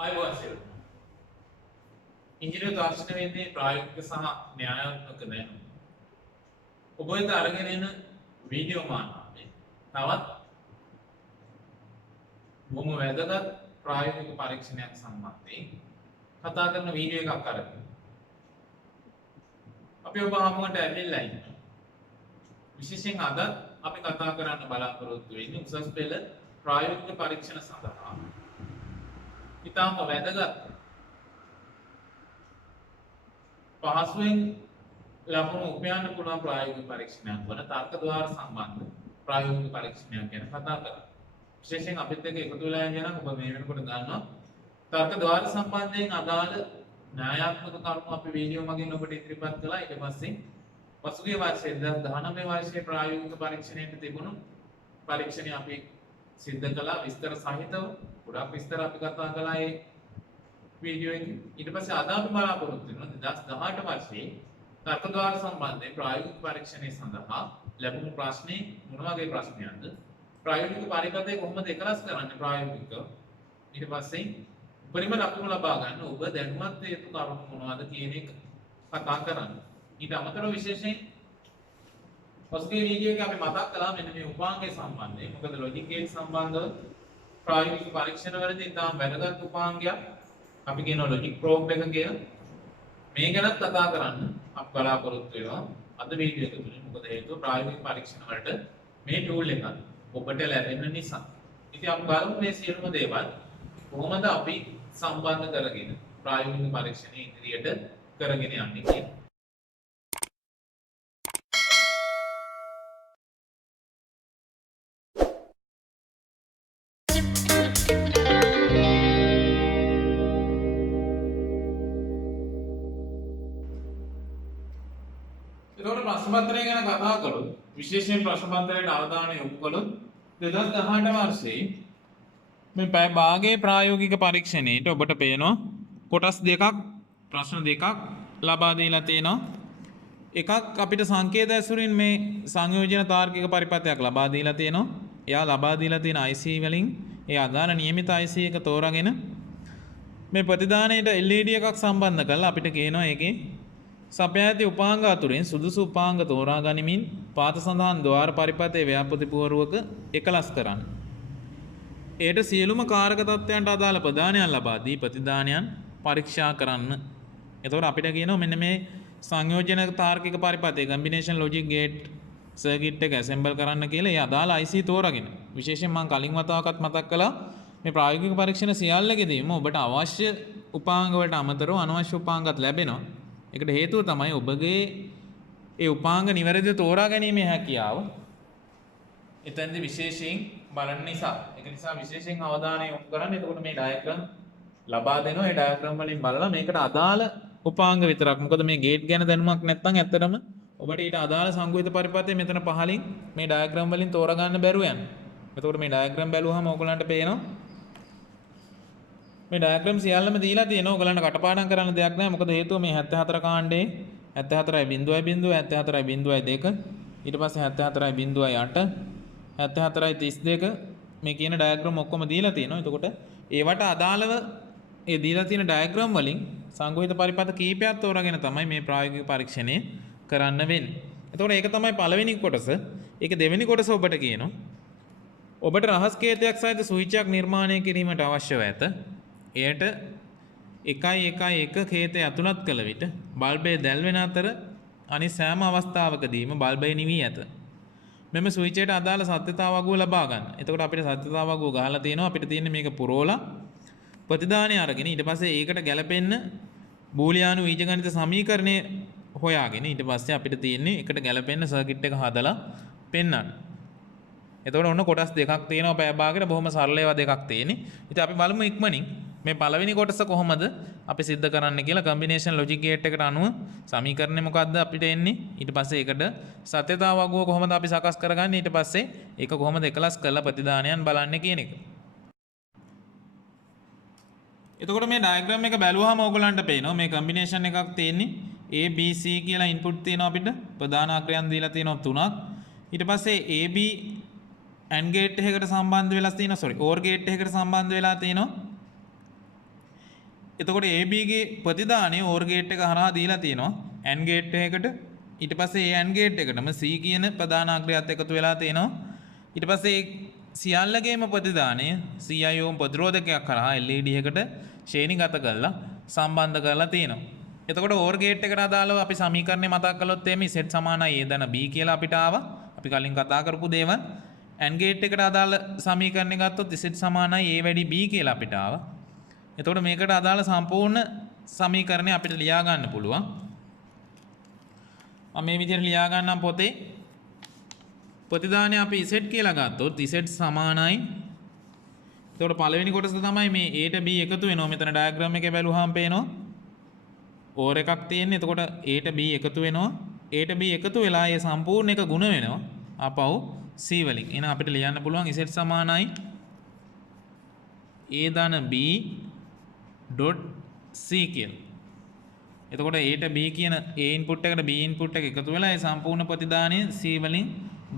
ආයුබෝවන් සියලුම. ඉංජිනේරු තාක්ෂණවේදී ප්‍රායෝගික සහ න්‍යායාත්මක දැනුම. ඔබ වෙත අරගෙන එන වීඩියෝ මාලාවේ තවත් බොහොම වැදගත් ප්‍රායෝගික පරීක්ෂණයක් සම්බන්ධයෙන් කතා කරන වීඩියෝ එකක් අරගෙන. අපි ඔබ හමුවට ඇවිල්ලා ඉන්නවා. විශේෂයෙන් අද අපි කතා කරන්න බලාපොරොත්තු වෙන්නේ උසස් පෙළ ප්‍රායෝගික පරීක්ෂණ සඳහා ඉතාම වැදගත් පහසුවෙන් ලකුණු උපයන්න පුළුවන් ප්‍රායෝගික පරීක්ෂණයක් වන තර්කද්වාර සම්බන්ධ ප්‍රායෝගික පරීක්ෂණයක් ගැන කතා කරා. විශේෂයෙන් අපිත් එක්ක එකතු වෙලා යන ඔබ මේ වෙනකොට ගන්නවා තර්කද්වාර සම්බන්ධයෙන් අදාළ න්‍යායාත්මක කරුණු අපි වීඩියෝ මගින් ඔබට ඉදිරිපත් කළා. ඊට පස්සේ පසුගිය වර්ෂයේ 2019 වර්ෂයේ ප්‍රායෝගික පරීක්ෂණයට තිබුණු පරීක්ෂණය අපි සිද්ධ කළා විස්තර සහිතව. ගොඩක් විස්තර අපි කතා කළා ඒ වීඩියෝ එකේ. ඊට පස්සේ අද අපි බලාපොරොත්තු වෙනවා 2018 වර්ෂයේ තර්කද්වාර සම්බන්ධයෙන් ප්‍රායෝගික පරීක්ෂණය සඳහා ලැබුණු ප්‍රශ්නේ මොන වගේ ප්‍රශ්නයක්ද? ප්‍රායෝගික පරිපථය කොහොමද එකලස් කරන්නේ ප්‍රායෝගිකව? ඊට පස්සේ උපරිම ලකුණු ලබා ගන්න ඔබ දැනුවත් යුතු කරුණු මොනවද කියන එක කතා කරන්නේ. ඊට අමතරව විශේෂයෙන් පසුගිය වීඩියෝ එකේ අපි මතක් කළා මෙන්න මේ උපාංගය සම්බන්ධයෙන්. මොකද ලොජික් ගේට් සම්බන්ධව ප්‍රායෝගික පරීක්ෂණ වලදී ඉතාම වැදගත් උපාංගයක් අපි කියනවා ලොජික් ප්‍රෝබ් එක කියලා. මේ ගැනත් කතා කරන්න අපි බලාපොරොත්තු වෙනවා අද වීඩියෝ එක තුලින්. මොකද හේතුව ප්‍රායෝගික පරීක්ෂණ වලට මේ ටූල් එක ඔබට ලැබෙන නිසා. ඉතින් අපි බලමු මේ සියලුම දේවල් කොහොමද අපි සම්බන්ධ කරගෙන ප්‍රායෝගික පරීක්ෂණය ඉදිරියට කරගෙන යන්නේ කියලා. එතකොට ප්‍රශ්න පත්‍රය ගැන කතා කළොත් විශේෂයෙන් ප්‍රශ්න පත්‍රයට අවධානය යොමු කළොත් 2018 වර්ෂයේ මේ පැය භාගයේ ප්‍රායෝගික පරීක්ෂණයට ඔබට පේනවා කොටස් දෙකක් ප්‍රශ්න දෙකක් ලබා දීලා තියෙනවා. එකක් අපිට සංකේත ඇසුරින් මේ සංයෝජන තාර්කික පරිපථයක් ලබා දීලා තියෙනවා. එයා ලබා දීලා තියෙන IC වලින් ඒ අදාළ නියමිත IC එක තෝරාගෙන මේ ප්‍රතිදානයට LED එකක් සම්බන්ධ කරලා අපිට කියනවා ඒකේ සපයා ඇති උපාංග අතුරින් සුදුසු උපාංග තෝරා ගනිමින් පාත සඳහන් ద్వාර පරිපථයේ ව්‍යාපෘති පුවරුවක එකලස් කරන්න. ඒට සියලුම කාරක තත්ත්වයන්ට අදාළ ප්‍රදානයන් ලබා දී ප්‍රතිදානයන් පරීක්ෂා කරන්න. එතකොට අපිට කියනවා මෙන්න මේ සංයෝජන තාර්කික පරිපථයේ කම්බිනේෂන් ලොජික් ගේට් සර්කිට් එක ඇසෙම්බල් කරන්න කියලා ඒ අදාළ IC තෝරාගෙන. විශේෂයෙන් මම කලින් වතාවකත් මතක් කළා මේ ප්‍රායෝගික පරීක්ෂණ සියල්ලකදීම ඔබට අවශ්‍ය උපාංග වලට අමතරව අනවශ්‍ය උපාංගත් ලැබෙනවා. ඒකට හේතුව තමයි ඔබගේ ඒ උපාංග නිවැරදිව තෝරා ගැනීමේ හැකියාව එතෙන්දී විශේෂයෙන් බලන්න නිසා. ඒක නිසා විශේෂයෙන් අවධානය යොමු කරන්න. එතකොට මේ ඩයග්‍රෑම් ලබා දෙනවා. ඒ ඩයග්‍රෑම් වලින් බලලා මේකට අදාළ උපාංග විතරක්. මොකද මේ ගේට් ගැන දැනුමක් නැත්නම් ඇත්තටම ඔබට ඊට අදාළ සංගුවිත පරිපථය මෙතන පහලින් මේ ඩයග්‍රෑම් වලින් තෝරා ගන්න බැරුව යනවා. එතකොට මේ ඩයග්‍රෑම් බැලුවහම ඔයගලන්ට පේනවා මේ ඩයග්‍රෑම් සියල්ලම දීලා තියෙනවා. ඔයගලන්ට කටපාඩම් කරන්න දෙයක් නැහැ. මොකද හේතුව මේ 74 කාණ්ඩේ 74.0 74.02 ඊට පස්සේ 74.8 74.32 මේ කියන ඩයග්‍රෑම් ඔක්කොම දීලා තියෙනවා. එතකොට ඒවට අදාළව ඒ දීලා තියෙන ඩයග්‍රෑම් වලින් සංගුවිත පරිපථ කීපයක් තෝරාගෙන තමයි මේ ප්‍රායෝගික පරීක්ෂණය කරන්න වෙන්නේ. එතකොට ඒක තමයි පළවෙනි කොටස. ඒක දෙවෙනි කොටස ඔබට කියනවා ඔබට රහස් කේතයක් සහිත ස්විචයක් නිර්මාණය කිරීමට අවශ්‍යව ඇත. එයට 1.1 කේතය ඇතුළත් කළ විට බල්බය දැල්වෙන අතර අනිත් සෑම අවස්ථාවකදීම බල්බය නිවී ඇත. මෙම ස්විචයට අදාළ සත්‍යතාව වගුව ලබා ගන්න. එතකොට අපිට සත්‍යතාව වගුව ගහලා තියෙනවා. අපිට තියෙන්නේ මේක පුරවලා ප්‍රතිදානය අරගෙන ඊට පස්සේ ඒකට ගැලපෙන්න බූලියානු බීජගණිත සමීකරණය හොයාගෙන ඊට පස්සේ අපිට තියෙන්නේ එකට ගැලපෙන්න සර්කිට් එක හදලා පෙන්වන්න. එතකොට ඔන්න කොටස් දෙකක් තියෙනවා පැය භාගයට බොහොම සරල ඒවා දෙකක් තියෙන්නේ. ඉතින් අපි බලමු ඉක්මනින් මේ පළවෙනි කොටස කොහොමද අපි සිද්ධ කරන්න කියලා. කම්බිනේෂන් ලොජික් ගේට් එකට අනුව සමීකරණය මොකද්ද අපිට එන්නේ? ඊට පස්සේ ඒකට සත්‍යතාව වගුව කොහොමද අපි සකස් කරගන්නේ? ඊට පස්සේ ඒක කොහොමද එකලස් කරලා ප්‍රතිදානයන් බලන්නේ කියන එක. එතකොට මේ ඩයග්‍රෑම් එක බැලුවාම ඕගලන්ට පේනවා මේ කම්බිනේෂන් එකක් තියෙන්නේ A B C කියලා ඉන්පුට් තියෙනවා අපිට. ප්‍රධාන අක්‍රයන් දීලා තියෙනවා 3ක්. ඊට පස්සේ AB AND ගේට් එකකට සම්බන්ධ වෙලා තියෙනවා OR ගේට් එකකට සම්බන්ධ වෙලා තියෙනවා එතකොට AB ගේ ප්‍රතිදානය OR ගේට් එක හරහා දීලා තියෙනවා AND ගේට් එකකට. ඊට පස්සේ ඒ AND ගේට් එකටම C කියන ප්‍රධාන අග්‍රයත් එකතු වෙලා තියෙනවා. ඊට පස්සේ සියල්ලගේම ප්‍රතිදානය CI ohm ප්‍රතිරෝධකයක් කරහා LED එකට ශ්‍රේණිගත කරලා සම්බන්ධ කරලා තියෙනවා. එතකොට OR ගේට් එකට අදාළව අපි සමීකරණය මතක් කළොත් එimhe Z සමානයි A ධන B කියලා අපිට ආවා. අපි කලින් කතා කරපු දේවල්. AND ගේට් එකට අදාළ සමීකරණය ගත්තොත් Z සමානයි A වැඩි B කියලා අපිට ආවා. එතකොට මේකට අදාළ සම්පූර්ණ සමීකරණය අපිට ලියා ගන්න පුළුවන්. මේ විදිහට ලියා ගන්නම් පොතේ. ප්‍රතිදානය අපි Z කියලා ගත්තොත් Z සමානයි. එතකොට පළවෙනි කොටස තමයි මේ A ට B එකතු වෙනවා. මෙතන ඩයග්‍රෑම් එකේ බැලුවාම පේනවා OR එකක් තියෙන්නේ. එතකොට A ට B එකතු වෙනවා. A ට B එකතු වෙලා ඒ සම්පූර්ණ එක ගුණ වෙනවා. ආපහු C වලින්. එහෙනම් අපිට ලියන්න පුළුවන් Z සමානයි A ධන B .C කියලා. එතකොට A ට B කියන A ඉන්පුට් එකට B ඉන්පුට් එක එකතු වෙලා ඒ සම්පූර්ණ ප්‍රතිදානය C වලින්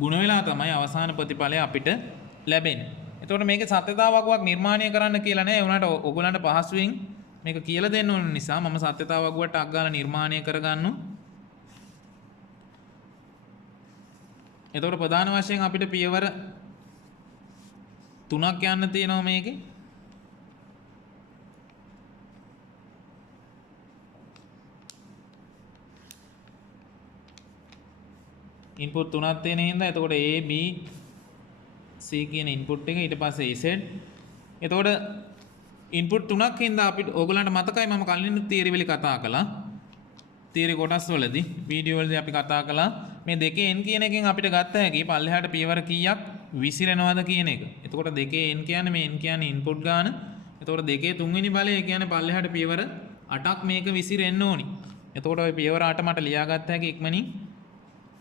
ගුණ වෙලා තමයි අවසාන ප්‍රතිඵලය අපිට ලැබෙන්නේ. එතකොට මේකේ සත්‍යතාව වගුවක් නිර්මාණය කරන්න කියලා නෑ. ඒ වුණාට ඔයගොල්ලන්ට පහසුවෙන් මේක කියලා දෙන්න ඕන නිසා මම සත්‍යතාව වගුවට අක් ගාලා නිර්මාණය කරගන්නවා. එතකොට ප්‍රධාන වශයෙන් අපිට පියවර 3ක් යන්න තියෙනවා මේකේ. ඉන්පුට් 3ක් තියෙන හින්දා එතකොට A B C කියන ඉන්පුට් එක ඊට පස්සේ Z. එතකොට ඉන්පුට් 3ක් හින්දා අපිට ඕගලන්ට මතකයි මම කලින් තියරි වල කතා කළා. තියරි කොටස් වලදී වීඩියෝ වලදී අපි කතා කළා මේ දෙකේ n කියන එකෙන් අපිට ගත්ත හැකි පල්ලෙහාට පියවර කීයක් විසිරෙනවද කියන එක. එතකොට දෙකේ n කියන්නේ මේ n කියන්නේ ඉන්පුට් ගාන. එතකොට දෙකේ තුන්වෙනි බලය කියන්නේ පල්ලෙහාට පියවර 8ක් මේක විසිරෙන්න ඕනි. එතකොට ওই පියවර 8 මට ලියාගත්ත හැකි ඉක්මනින්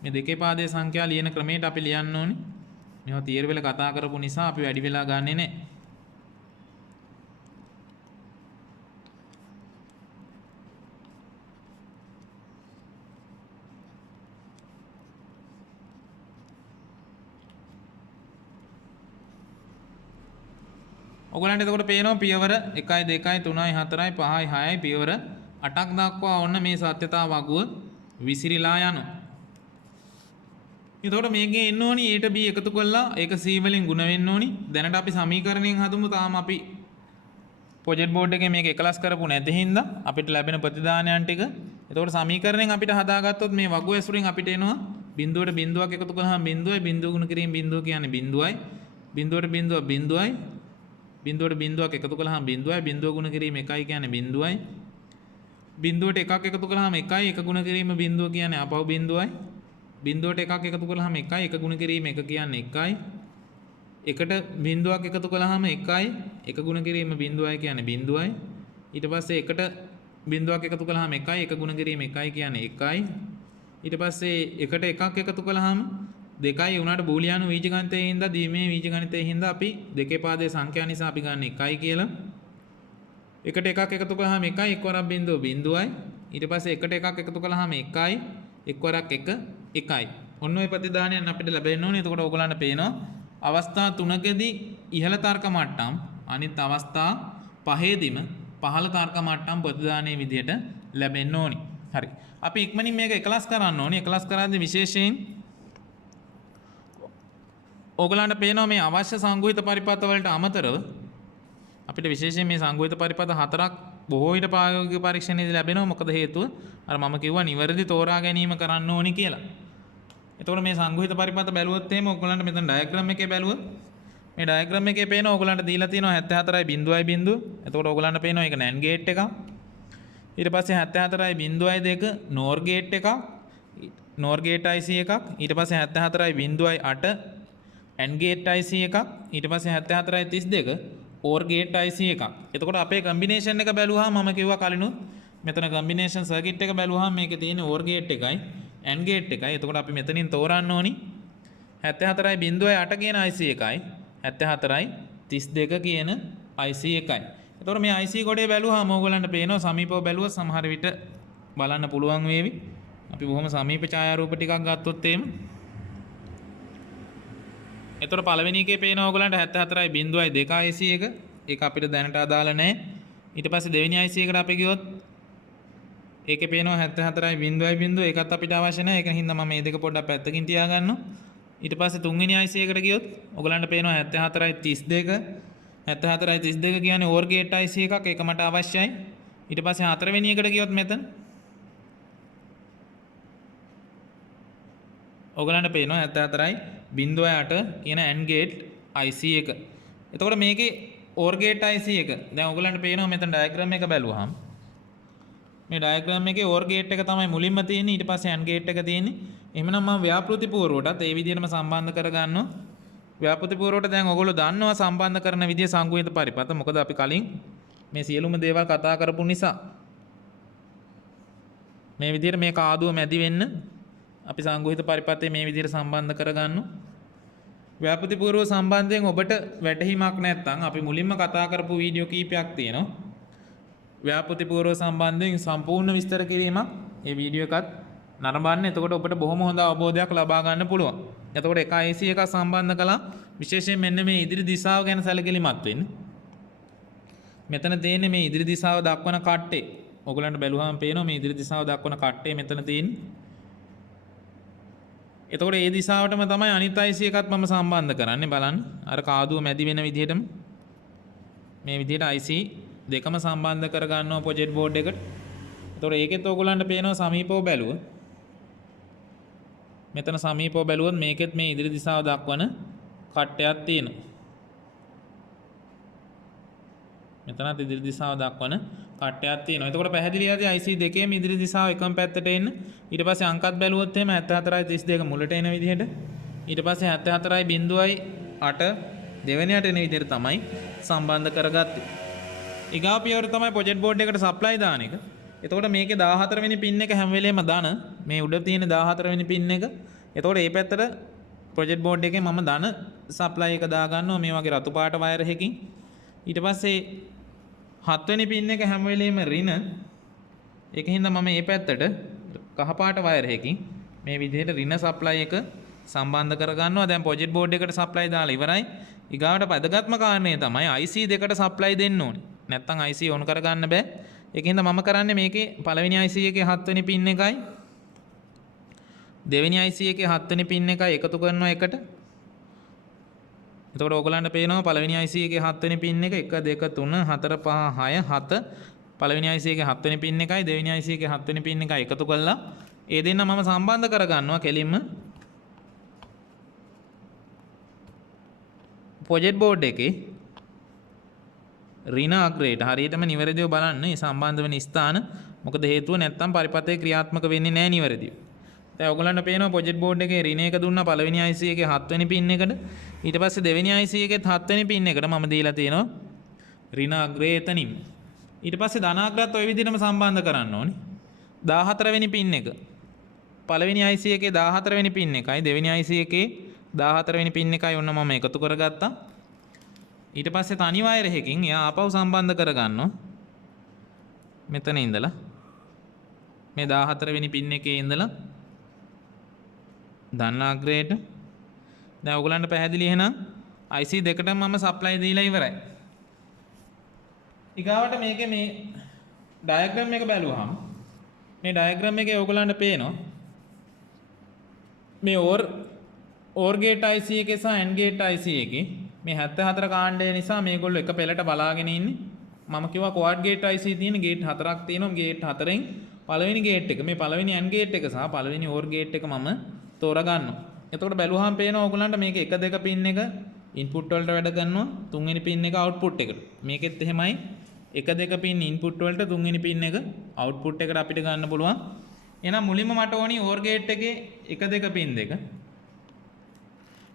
මේ දෙකේ පාදයේ සංඛ්‍යා ලියන ක්‍රමයට අපි ලියන්න ඕනි. මේවා තියරි වල කතා කරපු නිසා අපි වැඩි වෙලා ගන්නෙ නැහැ. ඔයගලන්ට එතකොට පේනවා පියවර 1 2 3 4 5 6 පියවර 8ක් දක්වා ඔන්න මේ සත්‍යතාව වගුව විසිරීලා යනවා. එතකොට මේකේ එන්න ඕනි A ට B එකතු කළා ඒක C වලින් ගුණ වෙන්න ඕනි. දැනට අපි සමීකරණයෙන් හදමු. තාම අපි ප්‍රොජෙක්ට් බෝඩ් එකේ මේක එකලස් කරපු නැති හින්දා අපිට ලැබෙන ප්‍රතිදානයන් ටික. එතකොට සමීකරණයෙන් අපිට හදාගත්තොත් මේ වගුව ඇසුරින් අපිට එනවා බිඳුවට බිඳුවක් එකතු කළාම බිඳුවයි බිඳුව ගුණ කිරීම බිඳුව කියන්නේ බිඳුවයි බිඳුවට බිඳුව බිඳුවයි බිඳුවට බිඳුවක් එකතු කළාම බිඳුවයි බිඳුව ගුණ කිරීම 1යි කියන්නේ බිඳුවයි බිඳුවට එකක් එකතු කළාම 1යි එක ගුණ කිරීම බිඳුව කියන්නේ ආපහු බිඳුවයි බිඳුවට එකක් එකතු කළාම 1යි එක ගුණ කිරීම 1 කියන්නේ 1යි එකට බිඳුවක් එකතු කළාම 1යි එක ගුණ කිරීම බිඳුවයි කියන්නේ බිඳුවයි ඊට පස්සේ එකට බිඳුවක් එකතු කළාම 1යි එක ගුණ කිරීම 1යි කියන්නේ 1යි ඊට පස්සේ එකට එකක් එකතු කළාම 2යි උනාට බූලියානු බීජගණිතයේ හින්දා දීමේ බීජගණිතයේ හින්දා අපි දෙකේ පාදයේ සංඛ්‍යා නිසා අපි ගන්න 1යි කියලා එකට එකක් එකතු කළාම 1යි එක් වරක් බිඳුව බිඳුවයි ඊට පස්සේ එකට එකක් එකතු කළාම 1යි එක් වරක් 1 1යි ඔන්න ඔය ප්‍රතිදානයන් අපිට ලැබෙන්න ඕනේ. එතකොට ඕගොල්ලන්ට පේනවා අවස්ථා 3කදී ඉහළ තර්ක මට්ටම් අනිත් අවස්ථා 5ෙදිම පහළ තර්ක මට්ටම් ප්‍රතිදානයේ විදියට ලැබෙන්න ඕනි. හරි. අපි ඉක්මනින් මේක එකලස් කරන්න ඕනි. එකලස් කරද්දී විශේෂයෙන් ඕගොල්ලන්ට පේනවා මේ අවශ්‍ය සංගුහිත පරිපථ වලට අමතරව අපිට විශේෂයෙන් මේ සංගුහිත පරිපථ 4ක් බොහෝ විට ප්‍රායෝගික පරීක්ෂණයේදී ලැබෙනවා. මොකද හේතුව අර මම කිව්වා නිවැරදි තෝරා ගැනීම කරන්න ඕනි කියලා. එතකොට මේ සංගුහිත පරිපථ බැලුවොත් එහෙම ඕගොල්ලන්ට මෙතන ඩයග්‍රෑම් එකේ බැලුවොත් මේ ඩයග්‍රෑම් එකේ පේනවා ඕගොල්ලන්ට දීලා තියෙනවා 74යි බිඳුවයි බිඳුව. එතකොට ඕගොල්ලන්ට පේනවා ඒක NAND ගේට් එකක්. ඊට පස්සේ 74යි බිඳුවයි 2 NOR ගේට් එකක්. NOR ගේට් IC එකක්. ඊට පස්සේ 74යි බිඳුවයි 8 AND ගේට් IC එකක්. ඊට පස්සේ 74යි 32 OR ගේට් IC එකක්. එතකොට අපේ කම්බිනේෂන් එක බැලුවාම මම කිව්වා කලිනුත් මෙතන කම්බිනේෂන් සර්කිට් එක බැලුවාම මේකේ තියෙන OR ගේට් එකයි AND ගේට් එකයි. එතකොට අපි මෙතනින් තෝරන්න ඕනි 74යි බිඳුවයි 8 කියන IC එකයි 74යි 32 කියන IC එකයි. එතකොට මේ IC කොටේ බැලුවාම ඕගොල්ලන්ට පේනවා සමීපව බැලුවොත් සමහර විට බලන්න පුළුවන් වේවි. අපි බොහොම සමීප ඡායාරූප ටිකක් ගත්තොත් එහෙම එතකොට පළවෙනි එකේ පේනවා ඕගොල්ලන්ට 74යි බිඳුවයි 2 IC එක. ඒක අපිට දැනට අදාළ නැහැ. ඊට පස්සේ දෙවෙනි IC එකට අපි ගියොත් ඒකේ පේනවා 74.0 ඒකත් අපිට අවශ්‍ය නැහැ. ඒක හින්දා මම මේ දෙක පොඩ්ඩක් පැත්තකින් තියාගන්නවා. ඊට පස්සේ තුන්වෙනි IC එකට ගියොත් ඔයගලන්ට පේනවා 74.32 74.32 කියන්නේ OR gate IC එකක්. ඒක මට අවශ්‍යයි. ඊට පස්සේ හතරවෙනි එකට ගියොත් මෙතන ඔයගලන්ට පේනවා 74.08 කියන AND gate IC එක. එතකොට මේකේ OR gate IC එක. දැන් ඔයගලන්ට පේනවා මෙතන ඩයග්‍රෑම් එක බැලුවාම මේ ඩයග්‍රෑම් එකේ OR gate එක තමයි මුලින්ම තියෙන්නේ. ඊට පස්සේ AND gate එක තියෙන්නේ. එහෙමනම් මම ව්‍යාපෘති පූර්වයටත් ඒ විදිහටම සම්බන්ධ කරගන්නවා. ව්‍යාපෘති පූර්වයට දැන් ඔයගොල්ලෝ දන්නවා සම්බන්ධ කරන විදිය සංගුණිත පරිපත. මොකද අපි කලින් මේ සියලුම දේවල් කතා කරපු නිසා මේ විදිහට මේ කාදුව මැදි වෙන්න අපි සංගුණිත පරිපතේ මේ විදිහට සම්බන්ධ කරගන්නවා. ව්‍යාපෘති පූර්ව සම්බන්ධයෙන් ඔබට වැටහීමක් නැත්නම් අපි මුලින්ම කතා කරපු වීඩියෝ කීපයක් තියෙනවා. ව්‍යාපෘති පූර්ව සම්බන්ධයෙන් සම්පූර්ණ විස්තර කිරීමක් මේ වීඩියෝ එකත් නරඹන්න. එතකොට ඔබට බොහොම හොඳ අවබෝධයක් ලබා ගන්න පුළුවන්. එතකොට එක IC එකක් සම්බන්ධ කළා විශේෂයෙන් මෙන්න මේ ඉදිරි දිශාව ගැන සැලකිලිමත් වෙන්න. මෙතන තියෙන්නේ මේ ඉදිරි දිශාව දක්වන කට්ටේ. ඔයගලන්ට බැලුවාම පේනවා මේ ඉදිරි දිශාව දක්වන කට්ටේ මෙතන තියෙන්නේ. එතකොට ඒ දිශාවටම තමයි අනිත් IC එකත් මම සම්බන්ධ කරන්නේ. බලන්න අර කාදුව මැදි වෙන විදිහටම මේ විදිහට IC දෙකම සම්බන්ධ කර ගන්නවා ප්‍රොජෙක්ට් බෝඩ් එකට. එතකොට ඒකෙත් ඔයගලන්ට පේනවා සමීපව බැලුව. මෙතන සමීපව බැලුවොත් මේකෙත් මේ ඉදිරි දිශාව දක්වන කට්ටයක් තියෙනවා. මෙතනත් ඉදිරි දිශාව දක්වන කට්ටයක් තියෙනවා. එතකොට පැහැදිලිවද IC දෙකේම ඉදිරි දිශාව එකම පැත්තට එන්න. ඊට පස්සේ අංකත් බැලුවොත් එහෙම 74.32 මුලට එන විදිහට. ඊට පස්සේ 74.08 දෙවෙනියට එන විදිහට තමයි සම්බන්ධ කරගත්තේ. ඊගා පියවර තමයි ප්‍රොජෙක්ට් බෝඩ් එකට සප්ලයි දාන එක. එතකොට මේකේ 14 වෙනි පින් එක හැම වෙලේම දාන මේ උඩ තියෙන 14 වෙනි පින් එක. එතකොට මේ පැත්තට ප්‍රොජෙක්ට් බෝඩ් එකේ මම දාන සප්ලයි එක දා ගන්නවා මේ වගේ රතු පාට වයර් එකකින්. ඊට පස්සේ 7 වෙනි පින් එක හැම වෙලේම ඍණ. ඒකින්ද මම මේ පැත්තට කහ පාට වයර් එකකින් මේ විදිහට ඍණ සප්ලයි එක සම්බන්ධ කර ගන්නවා. දැන් ප්‍රොජෙක්ට් බෝඩ් එකට සප්ලයි දාලා ඉවරයි. ඊගාවට වැදගත්ම කාරණේ තමයි IC දෙකට සප්ලයි දෙන්න ඕනේ. නැත්තම් IC ඔන් කර ගන්න බෑ. ඒකින්ද මම කරන්නේ මේකේ පළවෙනි IC එකේ 7 වෙනි පින් එකයි දෙවෙනි IC එකේ 7 වෙනි පින් එකයි එකතු කරනවා එකට. එතකොට ඕගලන්ට පේනවා පළවෙනි IC එකේ 7 වෙනි පින් එක 1 2 3 4 5 6 7 පළවෙනි IC එකේ 7 වෙනි පින් එකයි දෙවෙනි IC එකේ 7 වෙනි පින් එකයි එකතු කළා ඒ දෙන්න මම සම්බන්ධ කරගන්නවා කෙලින්ම ප්‍රොජෙක්ට් බෝඩ් එකේ ඍණ අග්‍රයට හරියටම නිවැරදිව බලන්න මේ සම්බන්ධ වෙන ස්ථාන. මොකද හේතුව නැත්තම් පරිපතේ ක්‍රියාත්මක වෙන්නේ නැහැ නිවැරදිව. දැන් ඔයගලන්ට පේනවා ප්‍රොජෙක්ට් බෝඩ් එකේ ඍණ එක දුන්නා පළවෙනි IC එකේ 7 වෙනි පින් එකට. ඊට පස්සේ දෙවෙනි IC එකේ 7 වෙනි පින් එකට මම දීලා තියෙනවා ඍණ අග්‍රය එතනින්. ඊට පස්සේ ධන අග්‍රත් ওই විදිහටම සම්බන්ධ කරන්න ඕනේ. 14 වෙනි පින් එක. පළවෙනි IC එකේ 14 වෙනි පින් එකයි දෙවෙනි IC එකේ 14 වෙනි පින් එකයි ඔන්න මම එකතු කරගත්තා. ඊට පස්සේ තනි වයර් එකකින් එයා ආපහු සම්බන්ධ කරගන්නවා. මෙතන ඉඳලා මේ 14 වෙනි පින් එකේ ඉඳලා ධන අග්‍රයට. දැන් ඔයගලන්ට පැහැදිලි එහෙනම් IC දෙකටම මම සප්ලයි දීලා ඉවරයි. ඊගාවට මේකේ මේ ඩයග්‍රෑම් එක බැලුවාම මේ ඩයග්‍රෑම් එකේ ඔයගලන්ට පේනවා මේ OR gate IC එකේ සහ AND gate IC එකේ මේ 74 කාණ්ඩය නිසා මේගොල්ලෝ එක පෙළට බලාගෙන ඉන්නේ. මම කිව්වා quad gate IC තියෙන gate හතරක් තියෙනවා. gate හතරෙන් පළවෙනි gate එක මේ පළවෙනි AND gate එක සහ පළවෙනි OR gate එක මම තෝරගන්නවා. එතකොට බැලුවාම පේනවා ඔයගලන්ට මේක 1 2 පින් එක ඉන්පුට් වලට වැඩ කරනවා. තුන්වෙනි පින් එක අවුට්පුට් එකට. මේකෙත් එහෙමයි 1 2 පින් ඉන්පුට් වලට තුන්වෙනි පින් එක අවුට්පුට් එකට අපිට ගන්න පුළුවන්. එහෙනම් මුලින්ම මට ඕනි OR gate එකේ 1 2 පින් දෙක.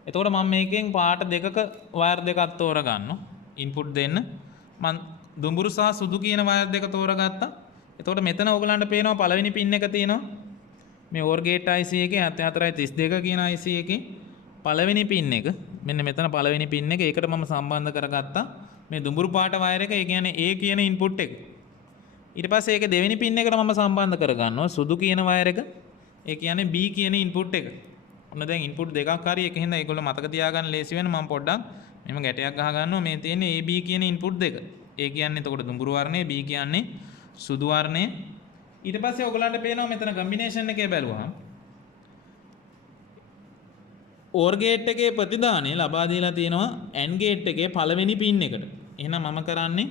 එතකොට මම මේකෙන් පාට දෙකක වයර් දෙකක් තෝරගන්නවා. ඉන්පුට් දෙන්න. මම දුඹුරු සහ සුදු කියන වයර් දෙක තෝරගත්තා. එතකොට මෙතන ඔයගලන්ට පේනවා පළවෙනි පින් එක තියෙනවා. මේ OR gate IC එකේ 7432 කියන IC එකේ පළවෙනි පින් එක. මෙන්න මෙතන පළවෙනි පින් එක. ඒකට මම සම්බන්ධ කරගත්තා. මේ දුඹුරු පාට වයර් එක. ඒ කියන්නේ A කියන ඉන්පුට් එක. ඊට පස්සේ ඒක දෙවෙනි පින් එකට මම සම්බන්ධ කරගන්නවා. සුදු කියන වයර් එක. ඒ කියන්නේ B කියන ඉන්පුට් එක. ඔන්න දැන් ඉන්පුට් දෙකක් හරි එක හින්දා ඒගොල්ලෝ මතක තියාගන්න ලේසි වෙන මම පොඩ්ඩක් මෙහෙම ගැටයක් ගහ ගන්නවා මේ තියෙන්නේ AB කියන ඉන්පුට් දෙක. A කියන්නේ එතකොට දුඹුරු වර්ණය, B කියන්නේ සුදු වර්ණය. ඊට පස්සේ ඔයගලන්ට පේනවා මෙතන කම්බිනේෂන් එකේ බැලුවහම OR ගේට් එකේ ප්‍රතිදානය ලබා දීලා තියෙනවා AND ගේට් එකේ පළවෙනි පින් එකට. එහෙනම් මම කරන්නේ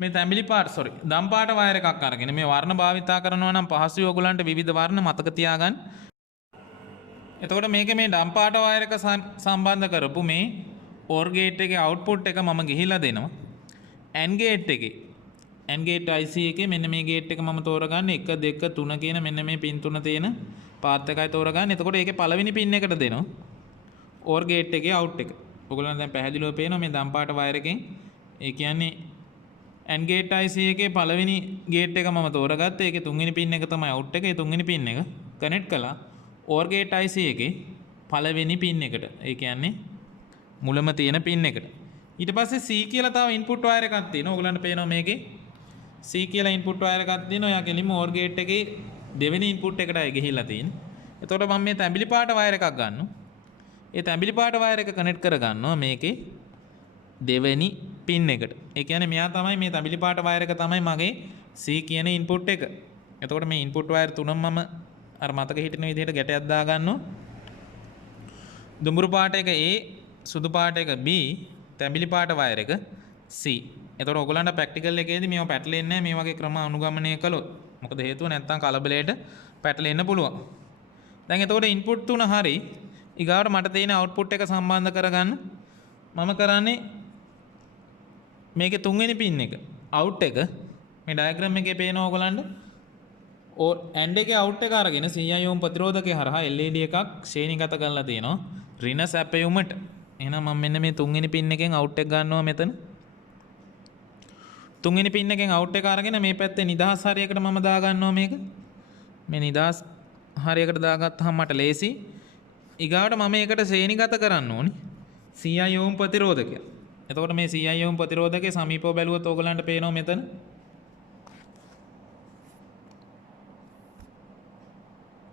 මේ තැඹිලි පාට දම් පාට වයර් එකක් අරගෙන මේ වර්ණ භාවිතා කරනවා නම් පහසුයි ඔයගලන්ට විවිධ වර්ණ මතක තියාගන්න. එතකොට මේකේ මේ දම් පාට වයර් එක සම්බන්ධ කරපු මේ OR ගේට් එකේ අවුට්පුට් එක මම ගිහිලා දෙනවා AND ගේට් එකේ. AND ගේට් IC එකේ මෙන්න මේ ගේට් එක මම තෝරගන්නේ 1 2 3 කියන මෙන්න මේ පින් තුන තියෙන පාත් එකයි තෝරගන්නේ. එතකොට ඒකේ පළවෙනි පින් එකට දෙනවා OR ගේට් එකේ අවුට් එක. ඔයගලන්ට දැන් පැහැදිලිව පේනවා මේ දම් පාට වයර් එකෙන් ඒ කියන්නේ AND ගේට් IC එකේ පළවෙනි ගේට් එක මම තෝරගත්තා. ඒකේ තුන්වෙනි පින් එක තමයි අවුට් එක. ඒ තුන්වෙනි පින් එක කනෙක්ට් කළා OR ගේට් IC එකේ පළවෙනි පින් එකට. ඒ කියන්නේ මුලම තියෙන පින් එකට. ඊට පස්සේ C කියලා තව ඉන්පුට් වයර් එකක් තියෙනවා. ඔයගලන්ට පේනවා මේකේ C කියලා ඉන්පුට් වයර් එකක් තියෙනවා. එයා කෙලින්ම OR ගේට් එකේ දෙවෙනි ඉන්පුට් එකටයි ගිහිල්ලා තියෙන්නේ. එතකොට මම මේ තැඹිලි පාට වයර් එකක් ගන්නවා. ඒ තැඹිලි පාට වයර් එක කනෙක්ට් කර ගන්නවා මේකේ දෙවෙනි පින් එකට. ඒ කියන්නේ මෙයා තමයි මේ තැඹිලි පාට වයර් එක තමයි මගේ C කියන ඉන්පුට් එක. එතකොට මේ ඉන්පුට් වයර් තුනම මම අර මතක හිටින විදිහට ගැටයක් දා ගන්නවා. දුඹුරු පාට එක A, සුදු පාට එක B, තැඹිලි පාට වයර් එක C. එතකොට ඔයගලන්ට ප්‍රැක්ටිකල් එකේදී මේව පැටලෙන්නේ නැහැ මේ වගේ ක්‍රම අනුගමනය කළොත්. මොකද හේතුව නැත්තම් කලබලයට පැටලෙන්න පුළුවන්. දැන් එතකොට ඉන්පුට් තුන හරි. ඊගාවට මට තියෙන අවුට්පුට් එක සම්බන්ධ කරගන්න මම කරන්නේ මේකේ තුන්වෙනි පින් එක අවුට් එක මේ ඩයග්‍රෑම් එකේ පේනවා ඔයගලන්ට AND එකේ අවුට් එක අරගෙන CI ohm ප්‍රතිරෝධකය හරහා LED එකක් ශ්‍රේණිගත කරලා තියෙනවා ඍණ සැපයුමට. එහෙනම් මම මෙන්න මේ තුන්වෙනි පින් එකෙන් අවුට් එක ගන්නවා මෙතන. තුන්වෙනි පින් එකෙන් අවුට් එක අරගෙන මේ පැත්තේ නිදහස් හරියකට මම දා ගන්නවා මේක. මේ නිදහස් හරියකට දාගත්තාම මට ලේසි. ඊගාවට මම ඒකට ශ්‍රේණිගත කරන්න ඕනේ CI ohm ප්‍රතිරෝධකය. එතකොට මේ CI ohm ප්‍රතිරෝධකයේ සමීපව බැලුවොත් ඕගලන්ට පේනවා මෙතන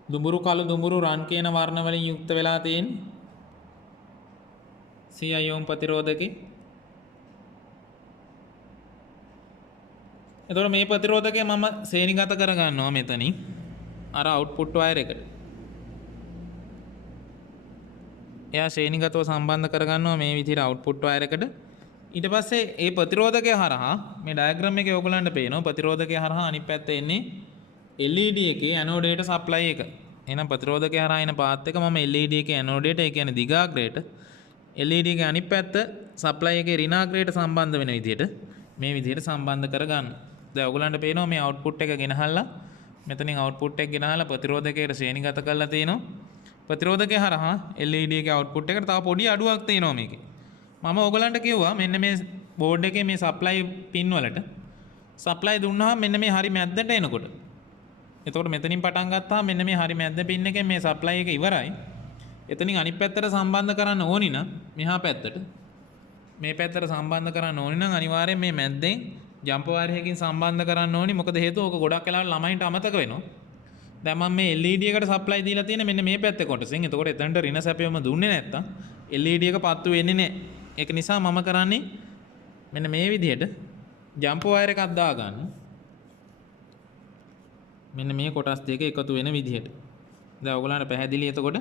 දුඹුරු කළු දුඹුරු රන් කියන වර්ණ වලින් යුක්ත වෙලා තියෙන CI ohm ප්‍රතිරෝධකේ. එතකොට මේ ප්‍රතිරෝධකය මම ශ්‍රේණිගත කර ගන්නවා මෙතනින් අර අවුට්පුට් වයර් එකට. එයා ශ්‍රේණිගතව සම්බන්ධ කරගන්නවා මේ විදිහට අවුට්පුට් වයර් එකට. ඊට පස්සේ ඒ ප්‍රතිරෝධකය හරහා මේ ඩයග්‍රෑම් එකේ ඔයගලන්ට පේනවා ප්‍රතිරෝධකය හරහා අනිත් පැත්තේ එන්නේ LED එකේ ඇනෝඩයට සප්ලයි එක. එහෙනම් ප්‍රතිරෝධකය හරහා එන පාත් එක මම LED එකේ ඇනෝඩයට ඒ කියන්නේ දිගාග්‍රයට LED එකේ අනිත් පැත්ත සප්ලයි එකේ ඍණාග්‍රයට සම්බන්ධ වෙන විදිහට මේ විදිහට සම්බන්ධ කරගන්න. දැන් ඔයගලන්ට පේනවා මේ අවුට්පුට් එක ගෙනහල්ලා මෙතනින් අවුට්පුට් එක ගෙනහල්ලා ප්‍රතිරෝධකයට ශ්‍රේණිගත කරලා තියෙනවා. ප්‍රතිරෝධකය හරහා LED එකේ අවුට්පුට් එකට තව පොඩි අඩුවක් තියෙනවා මේකේ. මම ඔයගලන්ට කිව්වා මෙන්න මේ බෝඩ් එකේ මේ සප්ලයි පින් වලට සප්ලයි දුන්නාම මෙන්න මේ හරි මැද්දට එනකොට. එතකොට මෙතනින් පටන් ගත්තාම මෙන්න මේ හරි මැද්ද පින් එකෙන් මේ සප්ලයි එක ඉවරයි. එතනින් අනිත් පැත්තට සම්බන්ධ කරන්න ඕනි නම් මෙහා පැත්තට මේ පැත්තට සම්බන්ධ කරන්න ඕනි නම් අනිවාර්යෙන් මේ මැද්දෙන් ජම්ප් වයර් එකකින් සම්බන්ධ කරන්න ඕනි. මොකද හේතුව ඕක ගොඩක් වෙලාවට ළමයින්ට අමතක වෙනවා. දැන් මම මේ LED එකට සප්ලයි දීලා තියෙන මෙන්න මේ පැත්තේ කොටසෙන්. එතකොට එතනට ඍණ සැපයම දුන්නේ නැත්තම් LED එක පත්තු වෙන්නේ නැහැ. ඒක නිසා මම කරන්නේ මෙන්න මේ විදිහට ජම්ප් වයර් එකක් දාගන්න. මෙන්න මේ කොටස් දෙක එකතු වෙන විදිහට. දැන් ඔයගොල්ලන්ට පැහැදිලි. එතකොට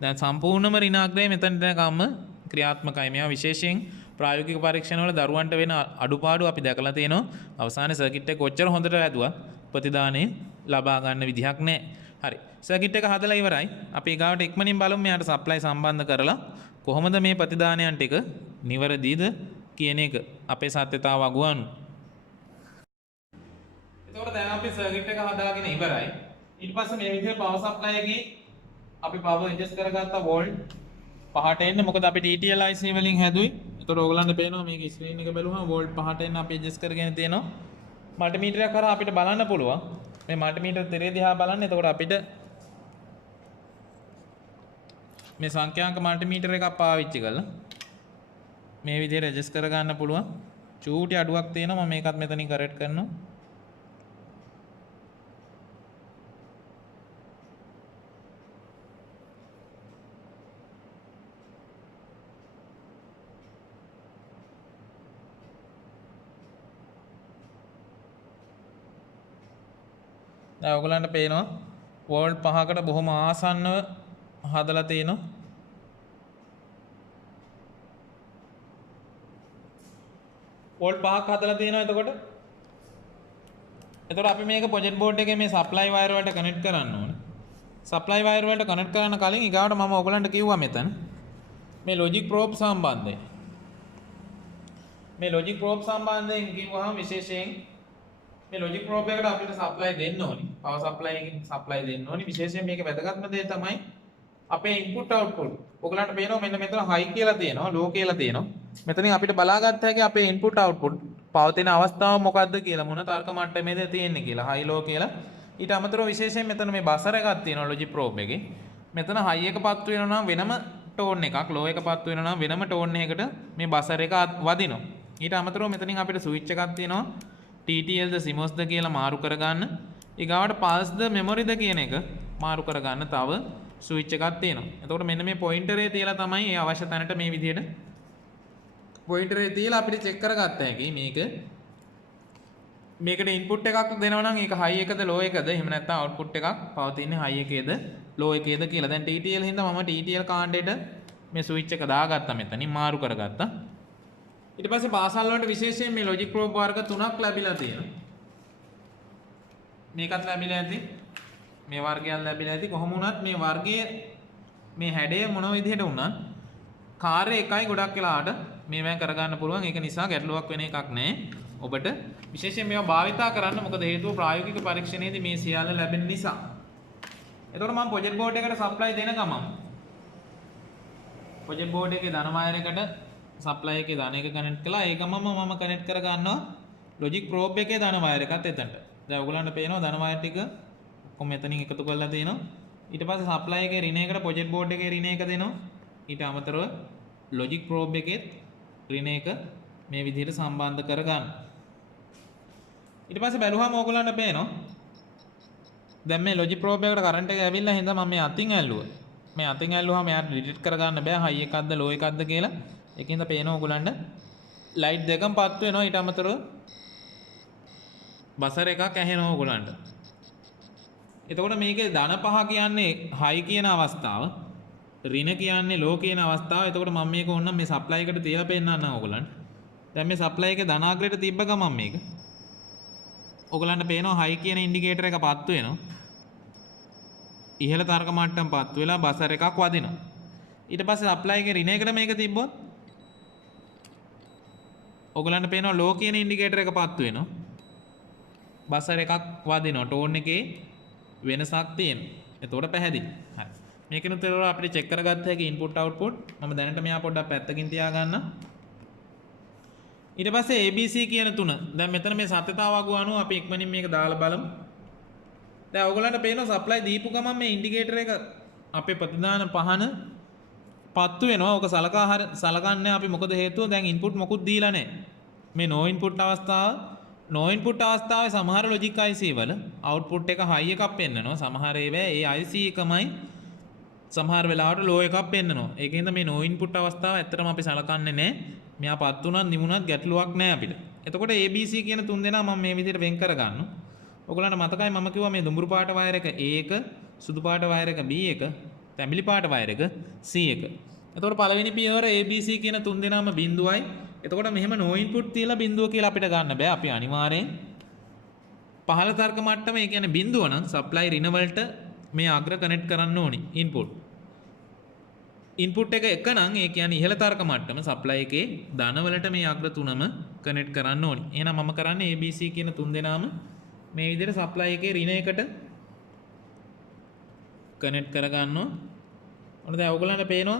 දැන් සම්පූර්ණම ඍණාග්‍රය මෙතන දැකම ක්‍රියාත්මකයි. මේවා විශේෂයෙන් ප්‍රායෝගික පරීක්ෂණ වල දරුවන්ට වෙන අඩුපාඩු අපි දැකලා තියෙනවා. අවසානයේ සර්කිට් එක කොච්චර හොඳට වැදුවා ප්‍රතිදානෙ ලබා ගන්න විදිහක් නැහැ. හරි. සර්කිට් එක හදලා ඉවරයි. අපි ඊගාවට ඉක්මනින් බලමු මෙයාට සප්ලයි සම්බන්ධ කරලා කොහොමද මේ ප්‍රතිදානයන් ටික නිවැරදිද කියන එක අපේ සත්‍යතාව අගුවනු. එතකොට දැන් අපි සර්කිට් එක හදාගෙන ඉවරයි. ඊට පස්සේ මේ විදිහට පවර් සප්ලයි එකේ අපි පවර් ඇඩ්ජස්ට් කරගත්ත වෝල්ට් පහට එන්න. මොකද අපි TTL IC වලින් හැදුවේ. එතකොට ඕගලන්ට පේනවා මේක ස්ක්‍රීන් එක බැලුවම වෝල්ට් පහට එන්න අපි ඇඩ්ජස්ට් කරගෙන තියෙනවා. මල්ටිමීටරයක් කරා අපිට බලන්න පුළුවන්. මේ මල්ටිමීටර් තිරේ දිහා බලන්න. එතකොට අපිට මේ සංඛ්‍යාංක මල්ටිමීටර් එකක් පාවිච්චි කරලා මේ විදිහට ඇඩ්ජස්ට් කර ගන්න පුළුවන්. චූටි අඩුවක් තියෙනවා. මම මේකත් මෙතනින් කරෙක්ට් කරනවා. දැන් ඔයගලන්ට පේනවා වෝල්ට් 5කට බොහොම ආසන්නව හදලා තියෙනවා. වෝල්ට් 5ක් හදලා තියෙනවා. එතකොට අපි මේක ප්‍රොජෙක්ට් බෝඩ් එකේ මේ සප්ලයි වයර් වලට කනෙක්ට් කරන්න ඕනේ. සප්ලයි වයර් වලට කනෙක්ට් කරන්න කලින් ඊගාවට මම ඔයගලන්ට කිව්වා මෙතන මේ ලොජික් ප්‍රෝබ් සම්බන්ධය. මේ ලොජික් ප්‍රෝබ් සම්බන්ධයෙන් කිව්වහම විශේෂයෙන් මේ ලොජික් ප්‍රෝබ් එකට අපිට සප්ලයි දෙන්න ඕනේ. පවර් සප්ලයි එකකින් සප්ලයි දෙන්න ඕනේ. විශේෂයෙන් මේකේ වැදගත්ම දේ තමයි අපේ ඉන්පුට් අවුට්පුට්. ඔයගලන්ට පේනවා මෙන්න මෙතන හයි කියලා තියෙනවා, ලෝ කියලා තියෙනවා. මෙතනින් අපිට බලාගත්ත හැකි අපේ ඉන්පුට් අවුට්පුට් පවතින අවස්ථාව මොකක්ද කියලා, මොන තර්ක මට්ටමේද තියෙන්නේ කියලා, හයි ලෝ කියලා. ඊට අමතරව විශේෂයෙන් මෙතන මේ බසර් එකක් තියෙනවා ලොජික් ප්‍රෝබ් එකේ. මෙතන හයි එකපත් වෙනවා නම් වෙනම ටෝන් එකක්, ලෝ එකපත් වෙනවා නම් වෙනම ටෝන් එකකට මේ බසර් එක වදිනවා. ඊට අමතරව මෙතනින් අපිට ස්විච් එකක් තියෙනවා TTL ද CMOS ද කියලා මාරු කරගන්න. ඊගාවට pulse ද memory ද කියන එක මාරු කරගන්න තව ස්විච් එකක් තියෙනවා. එතකොට මෙන්න මේ පොයින්ටරේ තියලා තමයි මේ අවශ්‍ය තැනට මේ විදිහට පොයින්ටරේ තියලා අපිට චෙක් කරගත්ත හැකි මේකට ඉන්පුට් එකක් දෙනවා නම් ඒක හයි එකද ලෝ එකද, එහෙම නැත්නම් අවුට්පුට් එකක් පවතින්නේ හයි එකේද ලෝ එකේද කියලා. දැන් TTL හින්දා මම TTL කාණ්ඩයට මේ ස්විච් එක දාගත්තා, මෙතනින් මාරු කරගත්තා. ඊට පස්සේ පාසල් වලට විශේෂයෙන් මේ ලොජික් ප්‍රෝබ් වර්ග 3ක් ලැබිලා තියෙනවා. මේකත් ලැබිලා ඇති, මේ වර්ගයක් ලැබිලා ඇති. කොහොම වුණත් මේ වර්ගයේ මේ හැඩය මොන විදිහට වුණත් කාර්ය එකයි ගොඩක් වෙලාවට මේවෙන් කරගන්න පුළුවන්. ඒක නිසා ගැටලුවක් වෙන එකක් නෑ ඔබට. විශේෂයෙන් මේවා භාවිතා කරන්න, මොකද හේතුව ප්‍රායෝගික පරීක්ෂණයේදී මේ සියල්ල ලැබෙන නිසා. එතකොට මම ප්‍රොජෙක්ට් බෝඩ් එකට සප්ලයි දෙන ගමන් ප්‍රොජෙක්ට් බෝඩ් එකේ ධන වයර් එකට සප්ලයි එකේ ධන එක කනෙක්ට් කළා. ඒ ගමන්ම මම කනෙක්ට් කර ගන්නවා ලොජික් ප්‍රෝබ් එකේ ධන වයර් එකත් එතනට. දැන් ඔයගලන්ට පේනවා ධන වයර් ටික කොහොම මෙතනින් එකතු කරලා තියෙනවා. ඊට පස්සේ සප්ලයි එකේ රින එකට ප්‍රොජෙක්ට් බෝඩ් එකේ රින එක දෙනවා. ඊට අමතරව ලොජික් ප්‍රෝබ් එකේ රින එක මේ විදිහට සම්බන්ධ කරගන්න. ඊට පස්සේ බැලුවාම ඕගොල්ලන්ට පේනවා දැන් මේ ලොජික් ප්‍රෝබ් එකට කරන්ට් එක ඇවිල්ලා හින්දා මම මේ අතින් ඇල්ලුවා. මේ අතින් ඇල්ලුවාම එයාට ඩිටෙක්ට් කරගන්න බෑ හයි එකක්ද ලෝ එකක්ද කියලා. ඒකින්ද පේනවා ඕගොල්ලන්ට ලයිට් දෙකම පත් වෙනවා. ඊට අමතරව බසර් එකක් ඇහෙනවා ඕගොල්ලන්ට. එතකොට මේකේ ධන 5 කියන්නේ හයි කියන අවස්ථාව, ඍණ කියන්නේ ලෝ කියන අවස්ථාව. එතකොට මම මේක ඕනනම් මේ සප්ලයි එකට තියලා පෙන්නන්නම් ඕගොල්ලන්ට. දැන් මේ සප්ලයි එකේ ධනාග්‍රයට තිබ්බ ගමන් මේක ඔයගලන්ට පේනවා හයි කියන ඉන්ඩිකේටර් එක පත් වෙනවා. ඉහළ තර්ක මට්ටම පත් වෙලා බසර් එකක් වදිනවා. ඊට පස්සේ සප්ලයි එකේ රින එකට මේක තිබ්බොත් ඔයගලන්ට පේනවා ලෝ කියන ඉන්ඩිකේටර් එක පත් වෙනවා. බසර් එකක් වදිනවා. ටෝන් එකේ වෙනසක් තියෙනවා. එතකොට පැහැදිලි. හරි. මේකෙනුත් ඒතකොට අපිට චෙක් කරගත්ත හැකි ඉන්පුට් අවුට්පුට්. මම දැනට මෙයා පොඩ්ඩක් පැත්තකින් තියාගන්න. ඊට පස්සේ ABC කියන තුන. දැන් මෙතන මේ සත්‍යතාව අගුව අනුව අපි ඉක්මනින් මේක දාලා බලමු. දැන් ඔයගලන්ට පේනවා සප්ලයි දීපු ගමන් මේ ඉන්ඩිකේටර් එක අපේ ප්‍රතිදාන පහන පත්තු වෙනවා. ඔක සලකන්නේ අපි මොකද හේතුව දැන් ඉන්පුට් මොකුත් දීලා නැහැ. මේ නෝ ඉන්පුට් අවස්ථාවේ සමහර ලොජික් IC වල අවුට්පුට් එක හයි එකක් පෙන්නනවා. සමහර ඒවා ඒ IC එකමයි සමහර වෙලාවට ලෝ එකක් පෙන්නනවා. ඒකින්ද මේ නෝ ඉන්පුට් අවස්ථාව ඇත්තටම අපි සලකන්නේ නැහැ. මෙයා පත් වුණත් නිමුණත් ගැටලුවක් නැහැ අපිට. එතකොට ABC කියන තුන් දෙනා මම මේ විදිහට වෙන් කරගන්නවා. ඔයගොල්ලන්ට මතකයි මම කිව්වා මේ දුඹුරු පාට වයර් එක A1, සුදු පාට වයර් එක B1, තැඹිලි පාට වයර් එක C1. එතකොට පළවෙනි පියවර ABC කියන තුන් දෙනාම බිඳුවයි. එතකොට මෙහෙම නෝ ඉන්පුට් තියලා බිඳුව කියලා අපිට ගන්න බෑ. අපි අනිවාර්යෙන් පහළ තර්ක මට්ටම ඒ කියන්නේ බිඳුව නම් සප්ලයි රින වලට මේ අග්‍ර කනෙක්ට් කරන්න ඕනි ඉන්පුට්. ඉන්පුට් එක එක නම් ඒ කියන්නේ ඉහළ තර්ක මට්ටම සප්ලයි එකේ ධන වලට මේ අග්‍ර තුනම කනෙක්ට් කරන්න ඕනි. එහෙනම් මම කරන්නේ ABC කියන තුන් දෙනාම මේ විදිහට සප්ලයි එකේ රින එකට කනෙක්ට් කරගන්නවා. ඔන්න දැන් ඔයගලන්ට පේනවා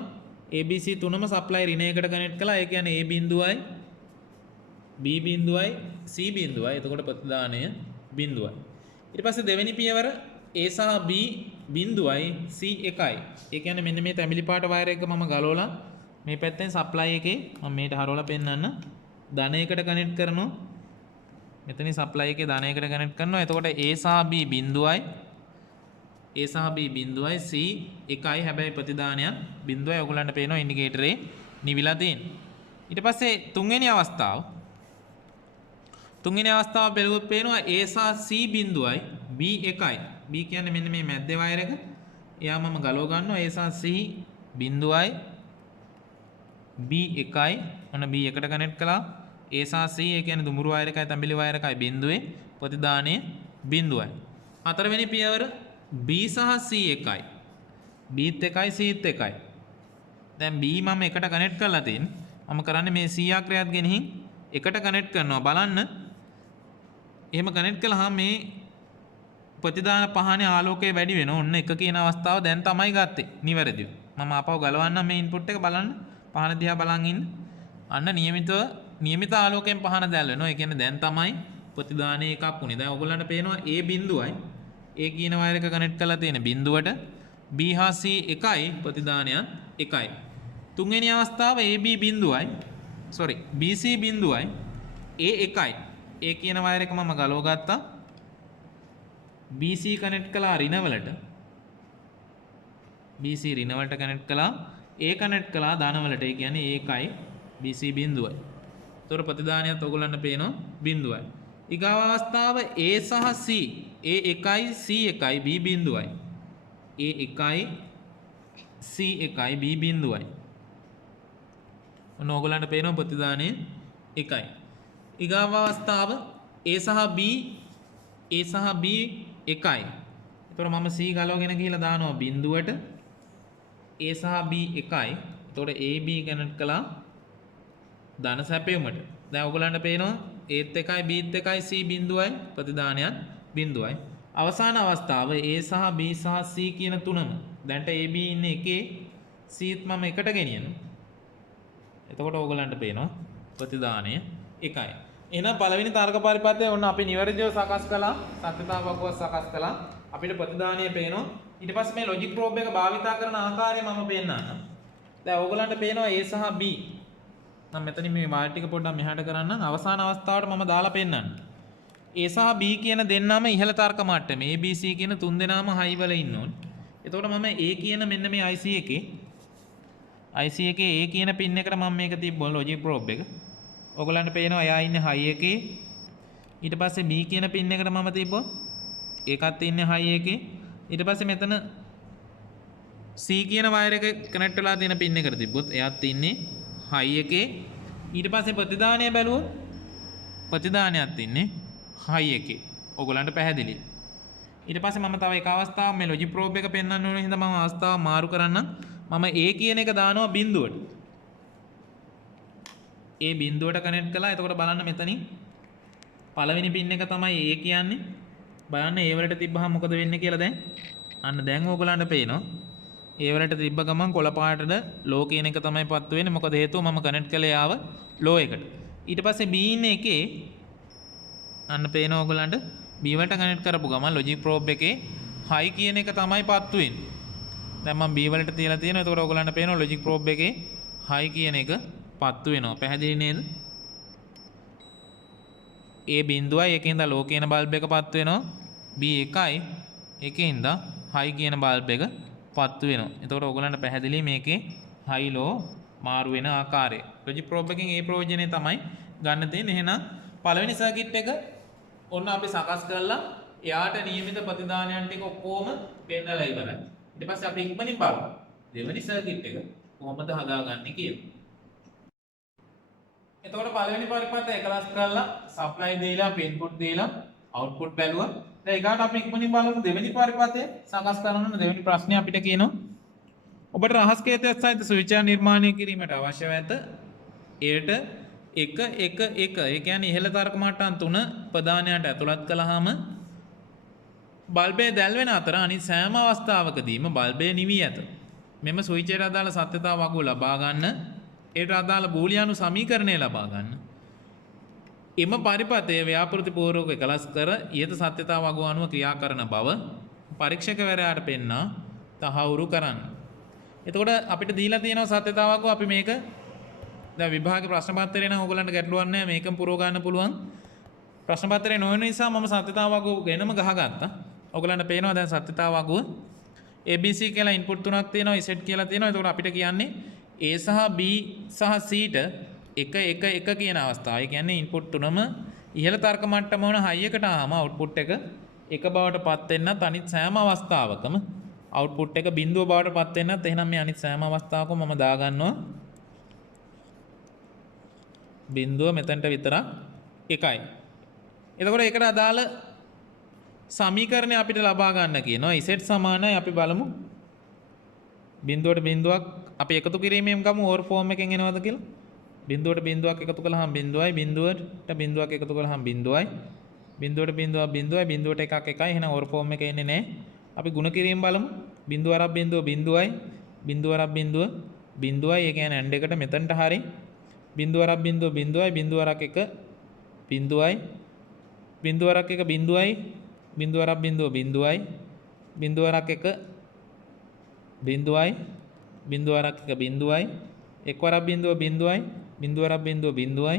ABC තුනම සප්ලයි රින එකට කනෙක්ට් කළා. ඒ කියන්නේ A බිඳුවයි B බිඳුවයි C බිඳුවයි. එතකොට ප්‍රතිදානය බිඳුවයි. ඊට පස්සේ දෙවෙනි පියවර A සහ B බිඳුවයි C එකයි. ඒ කියන්නේ මෙන්න මේ තැඹිලි පාට වයර් එක මම ගලවලා මේ පැත්තෙන් සප්ලයි එකේ මම මේට හරවලා පෙන්නන්න ධනයකට කනෙක්ට් කරනවා. මෙතනින් සප්ලයි එකේ ධනයකට කනෙක්ට් කරනවා. එතකොට A සහ B බිඳුවයි A සහ B බිඳුවයි C එකයි. හැබැයි ප්‍රතිදානයක් බිඳුවයි. ඔයගොල්ලන්ට පේනවා ඉන්ඩිකේටරේ නිවිලා තියෙන්නේ. ඊට පස්සේ තුන්වෙනි අවස්ථාව බැලුවොත් පේනවා A සහ C බිඳුවයි B එකයි. B කියන්නේ මෙන්න මේ මැද්දේ වයර් එක. එයා මම ගලව ගන්නවා. A සහ C බිඳුවයි B එකයි. ඔන්න B එකට කනෙක්ට් කළා. A සහ C ඒ කියන්නේ දුමුරු වයර් එකයි තඹිලි වයර් එකයි බිඳුවේ ප්‍රතිදානයේ බිඳුවයි. හතරවෙනි පියවර B සහ C එකයි. Bත් එකයි Cත් එකයි. දැන් B මම එකට කනෙක්ට් කරලා තියෙන්නේ. මම කරන්නේ මේ C ආක්‍රයත් ගෙනihin එකට කනෙක්ට් කරනවා. බලන්න. එහෙම කනෙක්ට් කළාම මේ ප්‍රතිදාන පහනේ ආලෝකය වැඩි වෙනවා. ඔන්න එක කියන අවස්ථාව දැන් තමයි ගත්තේ. නිවැරදිව. මම ආපහු ගලවන්නම් මේ ඉන්පුට් එක බලන්න. පහන දිහා බලන් ඉන්න. අන්න නියමිත ආලෝකයෙන් පහන දැල් වෙනවා. ඒ කියන්නේ දැන් තමයි ප්‍රතිදානයේ එකක් උනේ. දැන් ඔයගොල්ලන්ට පේනවා A බිඳුවයි A කියන වයර් එක කනෙක්ට් කරලා තියෙන බිඳුවට B හා C එකයි ප්‍රතිදානයත් එකයි. තුන්වෙනි අවස්ථාව AB බිඳුවයි BC බිඳුවයි A එකයි. A කියන වයර් එක මම ගලව ගත්තා. BC කනෙක්ට් කළා ඍණවලට. BC ඍණවලට කනෙක්ට් කළා. A කනෙක්ට් කළා ධනවලට. ඒ කියන්නේ A එකයි BC බිඳුවයි. ඒතර ප්‍රතිදානයත් ඔයගොල්ලන්ට පේනවා බිඳුවයි. ඊගාව අවස්ථාව A සහ C. A එකයි C එකයි B බිඳුවයි. A එකයි C එකයි B බිඳුවයි. ඔන්න ඔයගොල්ලන්ට පේනවා ප්‍රතිදානයේ එකයි. ඊගාව අවස්ථාව A සහ B එකයි. එතකොට මම C ගලවගෙන ගිහලා දානවා බිඳුවට. A සහ B එකයි. එතකොට AB කනෙක්ට් කළා ධන සැපයුමට. දැන් ඔයගොල්ලන්ට පේනවා Aත් එකයි Bත් එකයි C බිඳුවයි ප්‍රතිදානයත් බිඳුවයි. අවසාන අවස්ථාව A සහ B සහ C කියන තුනම. දැන්ට AB ඉන්නේ එකේ Cත් මම එකට ගෙනියනවා. එතකොට ඕගලන්ට පේනවා ප්‍රතිදානය එකයි. එහෙනම් පළවෙනි තර්ක පරිපථය ඔන්න අපි නිවැරදිව සකස් කළා. සත්‍යතාව වගුව සකස් කළා. අපිට ප්‍රතිදානය පේනවා. ඊට පස්සේ මේ ලොජික් ප්‍රෝබ් එක භාවිතා කරන ආකාරය මම පෙන්නන්නම්. දැන් ඕගලන්ට පේනවා A සහ B. මම මෙතනින් මේ වාල් ටික පොඩ්ඩක් මෙහාට කරන්නම්. අවසාන අවස්ථාවට මම දාලා පෙන්නන්නම්. A සහ B කියන දෙන්නම ඉහළ තර්ක මට්ටමේ A B C කියන තුන් දෙනාම හයි වල ඉන්න ඕන. එතකොට මම A කියන මෙන්න මේ IC එකේ A කියන පින් එකට මම මේක තිබ්බොත් ලොජික් ප්‍රෝබ් එක. ඔයගලන්ට පේනවා එයා ඉන්නේ හයි එකේ. ඊට පස්සේ B කියන පින් එකට මම තිබ්බොත් ඒකත් ඉන්නේ හයි එකේ. ඊට පස්සේ මෙතන C කියන වයර් එක කනෙක්ට් වෙලා තියෙන පින් එකට තිබ්බොත් එයාත් ඉන්නේ හයි එකේ. ඊට පස්සේ ප්‍රතිදානය බැලුවොත් ප්‍රතිදානයත් ඉන්නේ හයි එකේ. ඔයගලන්ට පැහැදිලි. ඊට පස්සේ මම තව එක අවස්ථාවක් මේ ලොජික් ප්‍රෝබ් එක පෙන්වන්න ඕන හින්දා මම අවස්ථාව මාරු කරන්නම්. මම A කියන එක දානවා බිඳුවට. A බිඳුවට කනෙක්ට් කළා. එතකොට බලන්න මෙතනින් පළවෙනි පින් එක තමයි A කියන්නේ. බලන්න A වලට තිබ්බහම මොකද වෙන්නේ කියලා දැන්. අන්න දැන් ඕගලන්ට පේනවා. A වලට තිබ්බ ගමන් කොළ පාටට ලෝ කියන එක තමයි පත්තු වෙන්නේ. මොකද හේතුව මම කනෙක්ට් කළේ ආව ලෝ එකට. ඊට පස්සේ B ඉන්නේ එකේ. අන්න පේනවා ඕගලන්ට B වලට කනෙක්ට් කරපු ගමන් ලොජික් ප්‍රෝබ් එකේ හයි කියන එක තමයි පත්තු වෙන්නේ. දැන් මම B වලට තියලා තියෙනවා. එතකොට ඔයගලන්ට පේනවා ලොජික් ප්‍රෝබ් එකේ හයි කියන එක පත්තු වෙනවා. පැහැදිලි නේද? A බිඳුවයි එකෙන්ද ලෝ කියන බල්බ් එක පත්තු වෙනවා. B එකයි එකෙන්ද හයි කියන බල්බ් එක පත්තු වෙනවා. එතකොට ඔයගලන්ට පැහැදිලි මේකේ හයි ලෝ මාරු වෙන ආකාරය. ලොජික් ප්‍රෝබ් එකෙන් ඒ ප්‍රයෝජනේ තමයි ගන්න තියෙන්නේ. එහෙනම් පළවෙනි සර්කිට් එක ඔන්න අපි සකස් කරලා එයාට නියමිත ප්‍රතිදානයන් ටික ඔක්කොම පෙන්නලා ඉවරයි. ඊට පස්සේ අපි ඉක්මනින් බලමු දෙවෙනි සර්කිට් එක කොහොමද හදාගන්නේ කියලා. එතකොට පළවෙනි පරිපථය එකලස් කරලා සප්ලයි දීලා ඉන්පුට් දීලා අවුට්පුට් බැලුවා. දැන් ඊගාට අපි ඉක්මනින් බලමු දෙවෙනි පරිපථය සකස් කරන දෙවෙනි ප්‍රශ්නේ අපිට කියනවා ඔබට රහස් කේතයක් සහිත ස්විච් නිර්මාණය කිරීමට අවශ්‍ය වෙත එයට 1 1 1 ඒ කියන්නේ ඉහළ තර්ක මට්ටම් 3 ප්‍රධානයට ඇතුළත් කළාම බල්බය දැල් වෙන අතර අනිත් සෑම අවස්ථාවකදීම බල්බය නිවි ඇත. මෙම ස්විච් එකට අදාළ සත්‍යතාව වගුව ලබා ගන්න, ඒට අදාළ බූලියානු සමීකරණය ලබා ගන්න. එම පරිපථය ව්‍යාපෘතිපූර්වක එකලස් කර ඊට සත්‍යතාව වගුව අනුව ක්‍රියා කරන බව පරීක්ෂකවරයාට පෙන්වා තහවුරු කරන්න. එතකොට අපිට දීලා තියෙනවා සත්‍යතාව වගුව. අපි මේක දැන් විභාගේ ප්‍රශ්න පත්‍රේ නම් ඕගලන්ට ගැටලුවක් නැහැ. මේකම පුරව ගන්න පුළුවන්. ප්‍රශ්න පත්‍රේ නොවන නිසා මම සත්‍යතාව වගුව ගැනම ගහගත්තා. ඔයගලන්ට පේනවා දැන් සත්‍යතාව වගුව ABC කියලා ඉන්පුට් තුනක් තියෙනවා, Z කියලා තියෙනවා. එතකොට අපිට කියන්නේ A සහ B සහ C ට 1 1 1 කියන අවස්ථාව. ඒ කියන්නේ ඉන්පුට් තුනම ඉහළ තර්ක මට්ටම වන හයි එකට ආවම අවුට්පුට් එක එක බවට පත් වෙන්නත් අනිත් සෑම අවස්ථාවකම අවුට්පුට් එක බිඳුව බවට පත් වෙන්නත් එහෙනම් මේ අනිත් සෑම අවස්ථාවකම මම දාගන්නවා බිඳුව මෙතනට විතරක් එකයි. එතකොට ඒකට අදාළ සමීකරණය අපිට ලබා ගන්න කියනවා z සමානයි අපි බලමු බිඳුවට බිඳුවක් අපි එකතු කිරීමෙන් ගමු ඕවර් ෆෝම් එකෙන් එනවද කියලා. බිඳුවට බිඳුවක් එකතු කළාම බිඳුවයි බිඳුවට බිඳුවක් එකතු කළාම බිඳුවයි බිඳුවට බිඳුවක් බිඳුවයි බිඳුවට එකක් එකයි එහෙනම් ඕවර් ෆෝම් එකේ එන්නේ නැහැ. අපි ಗುಣ කිරීම බලමු. බිඳුව අරක් බිඳුව බිඳුවයි බිඳුව අරක් බිඳුව බිඳුවයි ඒ කියන්නේ ඇන්ඩ් එකට මෙතනට හරි බිඳුව අරක් බිඳුව බිඳුවයි බිඳුව අරක් එක බිඳුවයි බිඳුව අරක් එක බිඳුවයි බිඳුව අරක් බිඳුව බිඳුවයි බිඳුව අරක් එක බිඳුවයි බිඳුව අරක් එක බිඳුවයි එක් වරක් බිඳුව බිඳුවයි බිඳුව අරක් බිඳුව බිඳුවයි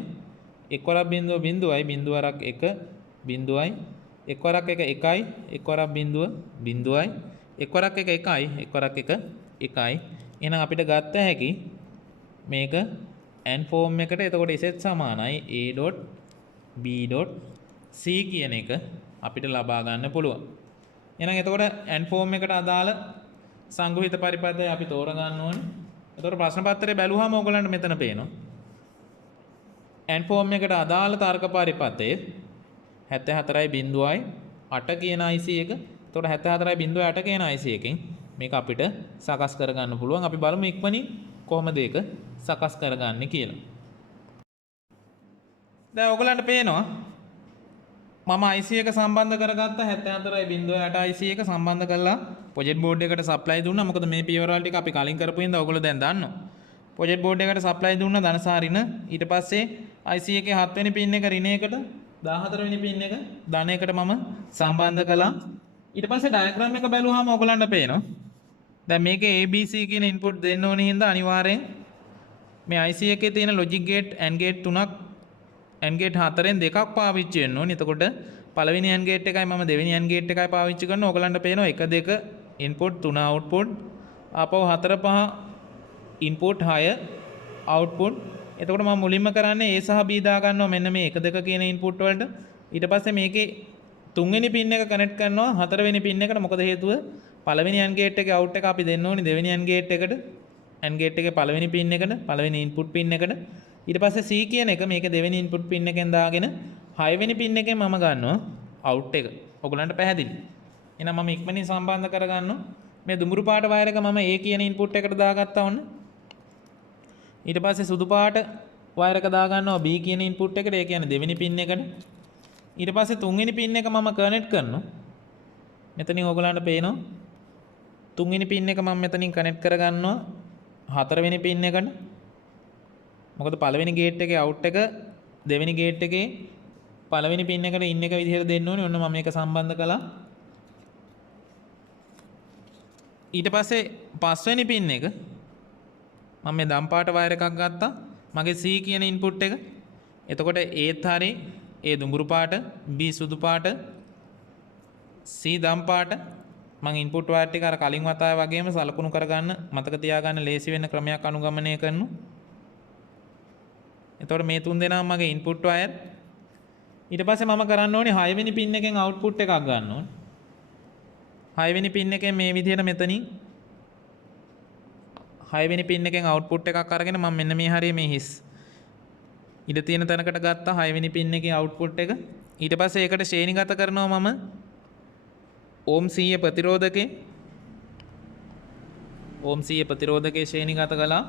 එක් වරක් බිඳුව බිඳුවයි බිඳුව අරක් එක බිඳුවයි එක් වරක් එක එකයි එක් වරක් බිඳුව බිඳුවයි එක් වරක් එක එකයි එක් වරක් එක එකයි. එහෙනම් අපිට ගත්ත හැකි මේක n ෆෝම් එකට එතකොට z සමානයි a.b.c කියන එක අපිට ලබා ගන්න පුළුවන්. එහෙනම් එතකොට n ෆෝම් එකට අදාළ සංග්‍රහිත පරිපථය අපි තෝරගන්න ඕනේ. එතකොට ප්‍රශ්න පත්‍රය බැලුවාම ඕගොල්ලන්ට මෙතන පේනවා. n ෆෝම් එකට අදාළ තර්ක පරිපථය 74.8 කියන IC එක. එතකොට 74.8 කියන IC එකෙන් මේක අපිට සකස් කරගන්න පුළුවන්. අපි බලමු ඉක්මනින් කොහොමද ඒක සකස් කරගන්නේ කියලා. දැන් ඔයගලන්ට පේනවා මම IC එක සම්බන්ධ කරගත්ත 74.8 IC එක සම්බන්ධ කරලා ප්‍රොජෙක්ට් බෝඩ් එකට සප්ලයි දුන්නා. මොකද මේ පියවරවල ටික අපි කලින් කරපු හින්දා ඔයගොල්ලෝ දැන් දන්නවා. ප්‍රොජෙක්ට් බෝඩ් එකට සප්ලයි දුන්නා ධනසාරින. ඊට පස්සේ IC එකේ 7 වෙනි පින් එක ඍණයකට 14 වෙනි පින් එක ධනයකට මම සම්බන්ධ කළා. ඊට පස්සේ ඩයග්‍රෑම් එක බැලුවාම ඔයගලන්ට පේනවා. දැන් මේකේ ABC කියන ඉන්පුට් දෙන්න ඕනේ හින්දා අනිවාර්යෙන් මේ IC එකේ තියෙන ලොජික් ගේට් AND ගේට් තුනක් AND ගේට් හතරෙන් දෙකක් පාවිච්චි වෙන්න ඕනේ. එතකොට පළවෙනි AND ගේට් එකයි මම දෙවෙනි AND ගේට් එකයි පාවිච්චි කරනවා. ඔයගලන්ට පේනවා 1 2 ඉන්පුට් 3 අවුට්පුට් ආපහු 4 5 ඉන්පුට් 6 අවුට්පුට්. එතකොට මම මුලින්ම කරන්නේ A සහ B දා ගන්නවා මෙන්න මේ 1 2 කියන ඉන්පුට් වලට. ඊට පස්සේ මේකේ තුන්වෙනි පින් එක කනෙක්ට් කරනවා හතරවෙනි පින් එකට. මොකද හේතුව පළවෙනි AND ගේට් එකේ අවුට් එක අපි දෙන්න ඕනේ දෙවෙනි AND ගේට් එකට. AND ගේට් එකේ පළවෙනි පින් එකට පළවෙනි ඉන්පුට් පින් එකට. ඊට පස්සේ C කියන එක මේකේ දෙවෙනි ඉන්පුට් පින් එකෙන් දාගෙන හයවෙනි පින් එකෙන් මම ගන්නවා අවුට් එක. ඔයගලන්ට පැහැදිලි. එහෙනම් මම ඉක්මනින් සම්බන්ධ කරගන්නවා. මේ දුඹුරු පාට වයර් එක මම A කියන ඉන්පුට් එකට දාගත්තා වොන්න. ඊට පස්සේ සුදු පාට වයර් එක දාගන්නවා B කියන ඉන්පුට් එකට. ඒ කියන්නේ දෙවෙනි පින් එකට. ඊට පස්සේ තුන්වෙනි පින් එක මම කනෙක්ට් කරනවා. මෙතනින් ඔයගලන්ට පේනවා තුන්වෙනි පින් එක මම මෙතනින් කනෙක්ට් කරගන්නවා හතරවෙනි පින් එකට. මොකද පළවෙනි ගේට් එකේ අවුට් එක දෙවෙනි ගේට් එකේ පළවෙනි පින් එකට ඉන් එක විදිහට දෙන්න ඕනේ. ඔන්න මම මේක සම්බන්ධ කළා. ඊට පස්සේ පස්වෙනි පින් එක මම මේ දම් පාට වයර් එකක් ගත්තා මගේ C කියන ඉන්පුට් එක. එතකොට Aත් හරි A දුඹුරු පාට B සුදු පාට C දම් පාට මම ඉන්පුට් වයර් ටික අර කලින් වතාවේ වගේම සලකුණු කරගන්න මතක තියාගන්න ලේසි වෙන ක්‍රමයක් අනුගමනය කරනවා. එතකොට මේ තුන් දෙනාම මගේ ඉන්පුට් වයර්. ඊට පස්සේ මම කරන්න ඕනේ 6 වෙනි පින් එකෙන් අවුට්පුට් එකක් ගන්න ඕනේ. 6 වෙනි පින් එකෙන් මේ විදිහට මෙතනින් 6 වෙනි පින් එකෙන් අවුට්පුට් එකක් අරගෙන මම මෙන්න මේ හරිය මේ හිස් ඉඩ තියෙන තැනකට ගත්තා 6 වෙනි පින් එකේ අවුට්පුට් එක. ඊට පස්සේ ඒකට ශ්‍රේණිගත කරනවා මම ඕම් 100 ප්‍රතිරෝධකේ ඕම් 100 ප්‍රතිරෝධකේ ශ්‍රේණිගත කළා.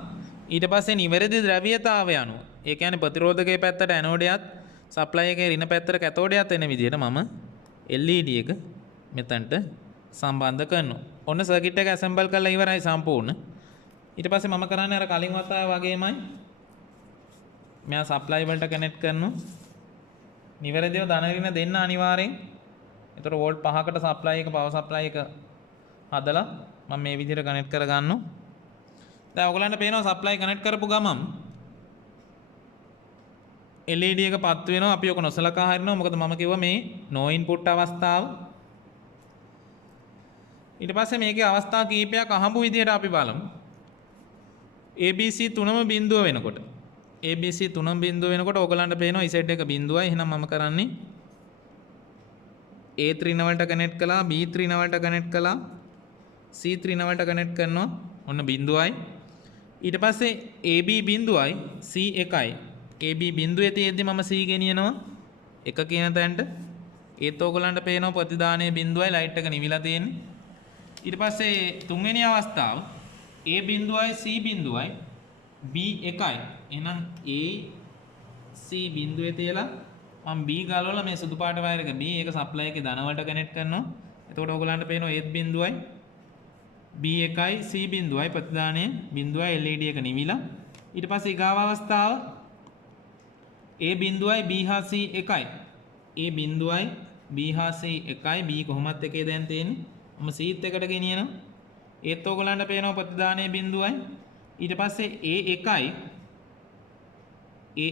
ඊට පස්සේ නිවැරදි ද්‍රව්‍යතාවය අනුව ඒ කියන්නේ ප්‍රතිරෝධකයේ පැත්තට ඇනෝඩයත් සප්ලයි එකේ ඍණ පැත්තට කැතෝඩයත් එන විදිහට මම LED එක මෙතනට සම්බන්ධ කරනවා. ඔන්න සර්කිට් එක ඇසෙම්බල් කරලා ඉවරයි සම්පූර්ණ. ඊට පස්සේ මම කරන්නේ අර කලින් වතාවේ වගේමයි මෙයා සප්ලයි වලට කනෙක්ට් කරනවා. නිවැරදිව ධන ඍණ දෙන්න අනිවාර්යෙන්. ඒතර වෝල්ට් 5කට සප්ලයි එක පවර් සප්ලයි එක හදලා මම මේ විදිහට කනෙක්ට් කරගන්නවා. දැන් ඔයගලන්ට පේනවා සප්ලයි කනෙක්ට් කරපු ගමන් LED එක පත් වෙනවා. අපි ඔක නොසලකා හරිනවා. මොකද මම කිව්වා මේ no input අවස්ථාව. ඊට පස්සේ මේකේ අවස්ථා කීපයක් අහඹු විදිහට අපි බලමු. ABC 3ම බිඳුව වෙනකොට ABC 3ම බිඳුව වෙනකොට ඔයගලන්ට පේනවා Z එක බිඳුවයි. එහෙනම් මම කරන්නේ A ත්‍රිනවලට කනෙක්ට් කළා, B ත්‍රිනවලට කනෙක්ට් කළා, C ත්‍රිනවලට කනෙක්ට් කරනවා. ඔන්න බිඳුවයි. ඊට පස්සේ AB බිඳුවයි C එකයි. AB බිඳුවේ තියෙද්දි මම C ගෙනියනවා 1 කියන තැනට. ඒත් ඕගොල්ලන්ට පේනවා ප්‍රතිදානයේ බිඳුවයි ලයිට් එක නිවිලා තියෙන්නේ. ඊට පස්සේ තුන්වෙනි අවස්ථාව A බිඳුවයි C බිඳුවයි B එකයි. එහෙනම් A C බිඳුවේ තියලා මම B ගලවලා මේ සුදු පාට වයර් එක B ඒක සප්ලයි එකේ ධනවලට කනෙක්ට් කරනවා. එතකොට ඕගොල්ලන්ට පේනවා A බිඳුවයි B එකයි C බිඳුවයි ප්‍රතිදානයේ බිඳුවයි LED එක නිවිලා. ඊට පස්සේ ඊගාව අවස්ථාව A බිඳුවයි B හා C එකයි. A බිඳුවයි B හා C එකයි. B කොහොමත් එකේ දැන් තියෙන්නේ. මම C එකට ගෙනියනවා. ඒත් ඕගොල්ලන්ට පේනවා ප්‍රතිදානයේ බිඳුවයි. ඊට පස්සේ A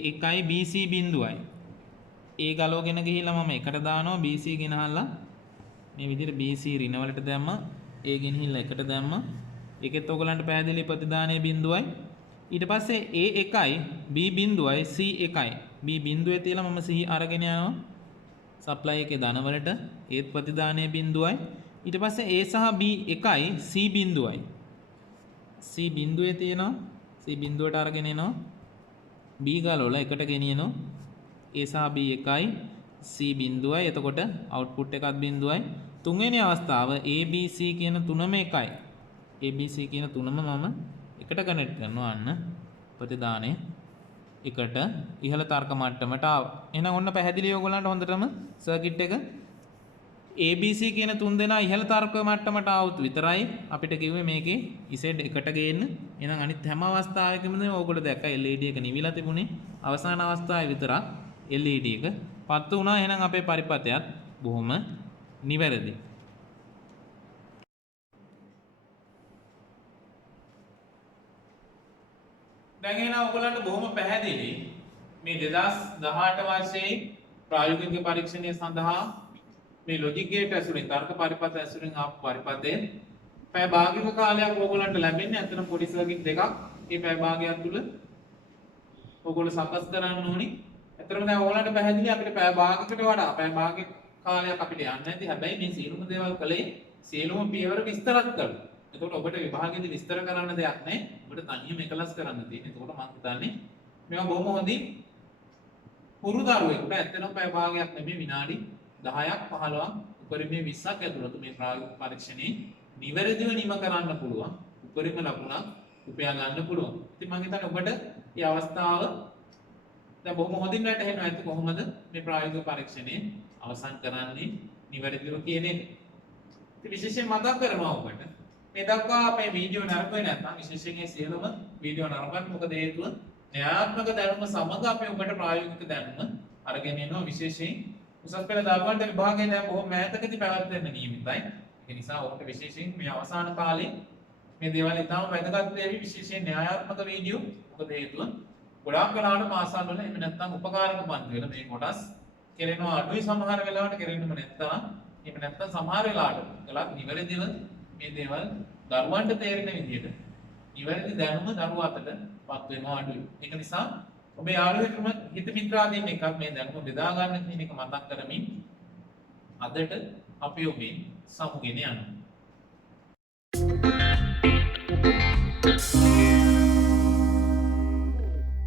එකයි BC බිඳුවයි. A ගලවගෙන ගිහිල්ලා මම එකට දානවා BC ගෙනහල්ලා මේ විදිහට BC ඍණවලට දැම්මා. A ගෙනහිල්ලා එකට දැම්මා. ඒකෙත් ඕගොල්ලන්ට පැහැදිලි ප්‍රතිදානයේ බිඳුවයි. ඊට පස්සේ A එකයි B බිඳුවයි C එකයි. B බිඳුවේ තියලා මම C අරගෙන යනවා සප්ලයි එකේ ධනවලට. ඒත් ප්‍රතිදානයේ බිඳුවයි. ඊට පස්සේ A සහ B එකයි C බිඳුවයි. C බිඳුවේ තියෙනවා. C බිඳුවට අරගෙන එනවා. B ගලවලා එකට ගෙනියනවා. A සහ B එකයි C බිඳුවයි. එතකොට අවුට්පුට් එකත් බිඳුවයි. තුන්වෙනි අවස්ථාව ABC කියන තුනම එකයි. ABC කියන තුනම මම එකට කනෙක්ට් කරනවා. අන්න ප්‍රතිදානය එකට ඉහළ තර්ක මට්ටමට ආවා. එහෙනම් ඔන්න පැහැදිලි ඔයගොල්ලන්ට හොඳටම සර්කිට් එක. ABC කියන තුන් දෙනා ඉහළ තර්ක මට්ටමට ආවොත් විතරයි අපිට කිව්වේ මේකේ Z එකට ගේන්න. එහෙනම් අනිත් හැම අවස්ථාවකම ඕගොල්ලෝ දැක්ක LED එක නිවිලා තිබුණේ. අවසාන අවස්ථාවේ විතරක් LED එක පත්තු වුණා. එහෙනම් අපේ පරිපථයත් බොහොම නිවැරදි. දැන් එහෙනම් ඔයගොල්ලන්ට බොහොම පැහැදිලි මේ 2018 වර්ෂයේ ප්‍රායෝගික පරීක්ෂණය සඳහා මේ ලොජික් ගේට් ඇසුරින් තර්ක පරිපථ ඇසුරින් ආපු පරිපථයේ පැය භාගික කාලයක් ඕගොල්ලන්ට ලැබෙන්නේ. අතන පොඩි සර්කිට් දෙකක්. මේ පැය භාගයක් තුල ඕගොල්ලෝ සකස් කරන්න ඕනි. අතරම දැන් ඕගොල්ලන්ට පැහැදිලි අපිට පැය භාගයකට වඩා පැය භාගයක කාලයක් අපිට යන්න ඇති. හැබැයි මේ සියලුම දේවල් කලේ සියලුම පියවර විස්තරත් කළා. එතකොට ඔබට විභාගෙදී විස්තර කරන්න දෙයක් නැහැ. ඔබට තනියම එකලස් කරන්න තියෙන්නේ. එතකොට මම හිතන්නේ මේවා බොහොම හොඳින් පුරුදරුවෙකුට ඇත්තටම පැය භාගයක් නෙමෙයි විනාඩි 10ක් 15ක් උපරිමයේ 20ක් ඇතුළත මේ ප්‍රායෝගික පරීක්ෂණේ නිවැරදිව නිම කරන්න පුළුවන්. උපරිම ලකුණක් උපයා ගන්න පුළුවන්. ඉතින් මම හිතන්නේ ඔබට මේ අවස්ථාව දැන් බොහොම හොඳින් වැටහෙනවා ඇත්ත කොහොමද මේ ප්‍රායෝගික පරීක්ෂණේ අවසන් කරන්නේ නිවැරදිව කියන එක. ඉතින් විශේෂයෙන් මතක් කරනවා ඔබට මේ දක්වා අපේ වීඩියෝ නරඹුවේ නැත්නම් විශේෂයෙන් මේ සියලුම වීඩියෝ නරඹන්න මොකද හේතුව න්‍යායාත්මක දැනුම සමග අපි ඔබට ප්‍රායෝගික දැනුම අරගෙන එනවා. විශේෂයෙන් උසස් පෙළ දරුවන්ට විභාගයේ දැන් බොහොම මෑතකදී පැවැත්වෙන්න නියමිතයි. ඒ නිසා ඔබට විශේෂයෙන් මේ අවසාන කාලේ මේ දේවල් ඉතාම වැදගත් වේවි. විශේෂයෙන් න්‍යායාත්මක වීඩියෝ මොකද හේතුව ගොඩාක් වෙලාවට පාසල් වල එහෙම නැත්නම් උපකාරක පන්ති වල මේ කොටස් කෙරෙනවා අඩුයි. සමහර වෙලාවට කෙරෙන්නම නැත්නම් එහෙම නැත්නම් සමහර වෙලාවට ගලක් නිවැරදිව මේ දේවල් දරුවන්ට තේරෙන විදිහට නිවැරදි දැනුම දරුවා අතට පත් වෙනවා අඩුයි. ඒක නිසා ඔබේ යාළුවෙකුම හිත මිත්‍රාදීන් එක්කත් මේ දැනුම බෙදා ගන්න කියන එක මතක් කරමින් අදට අපි ඔබේ සමුගෙන යනවා.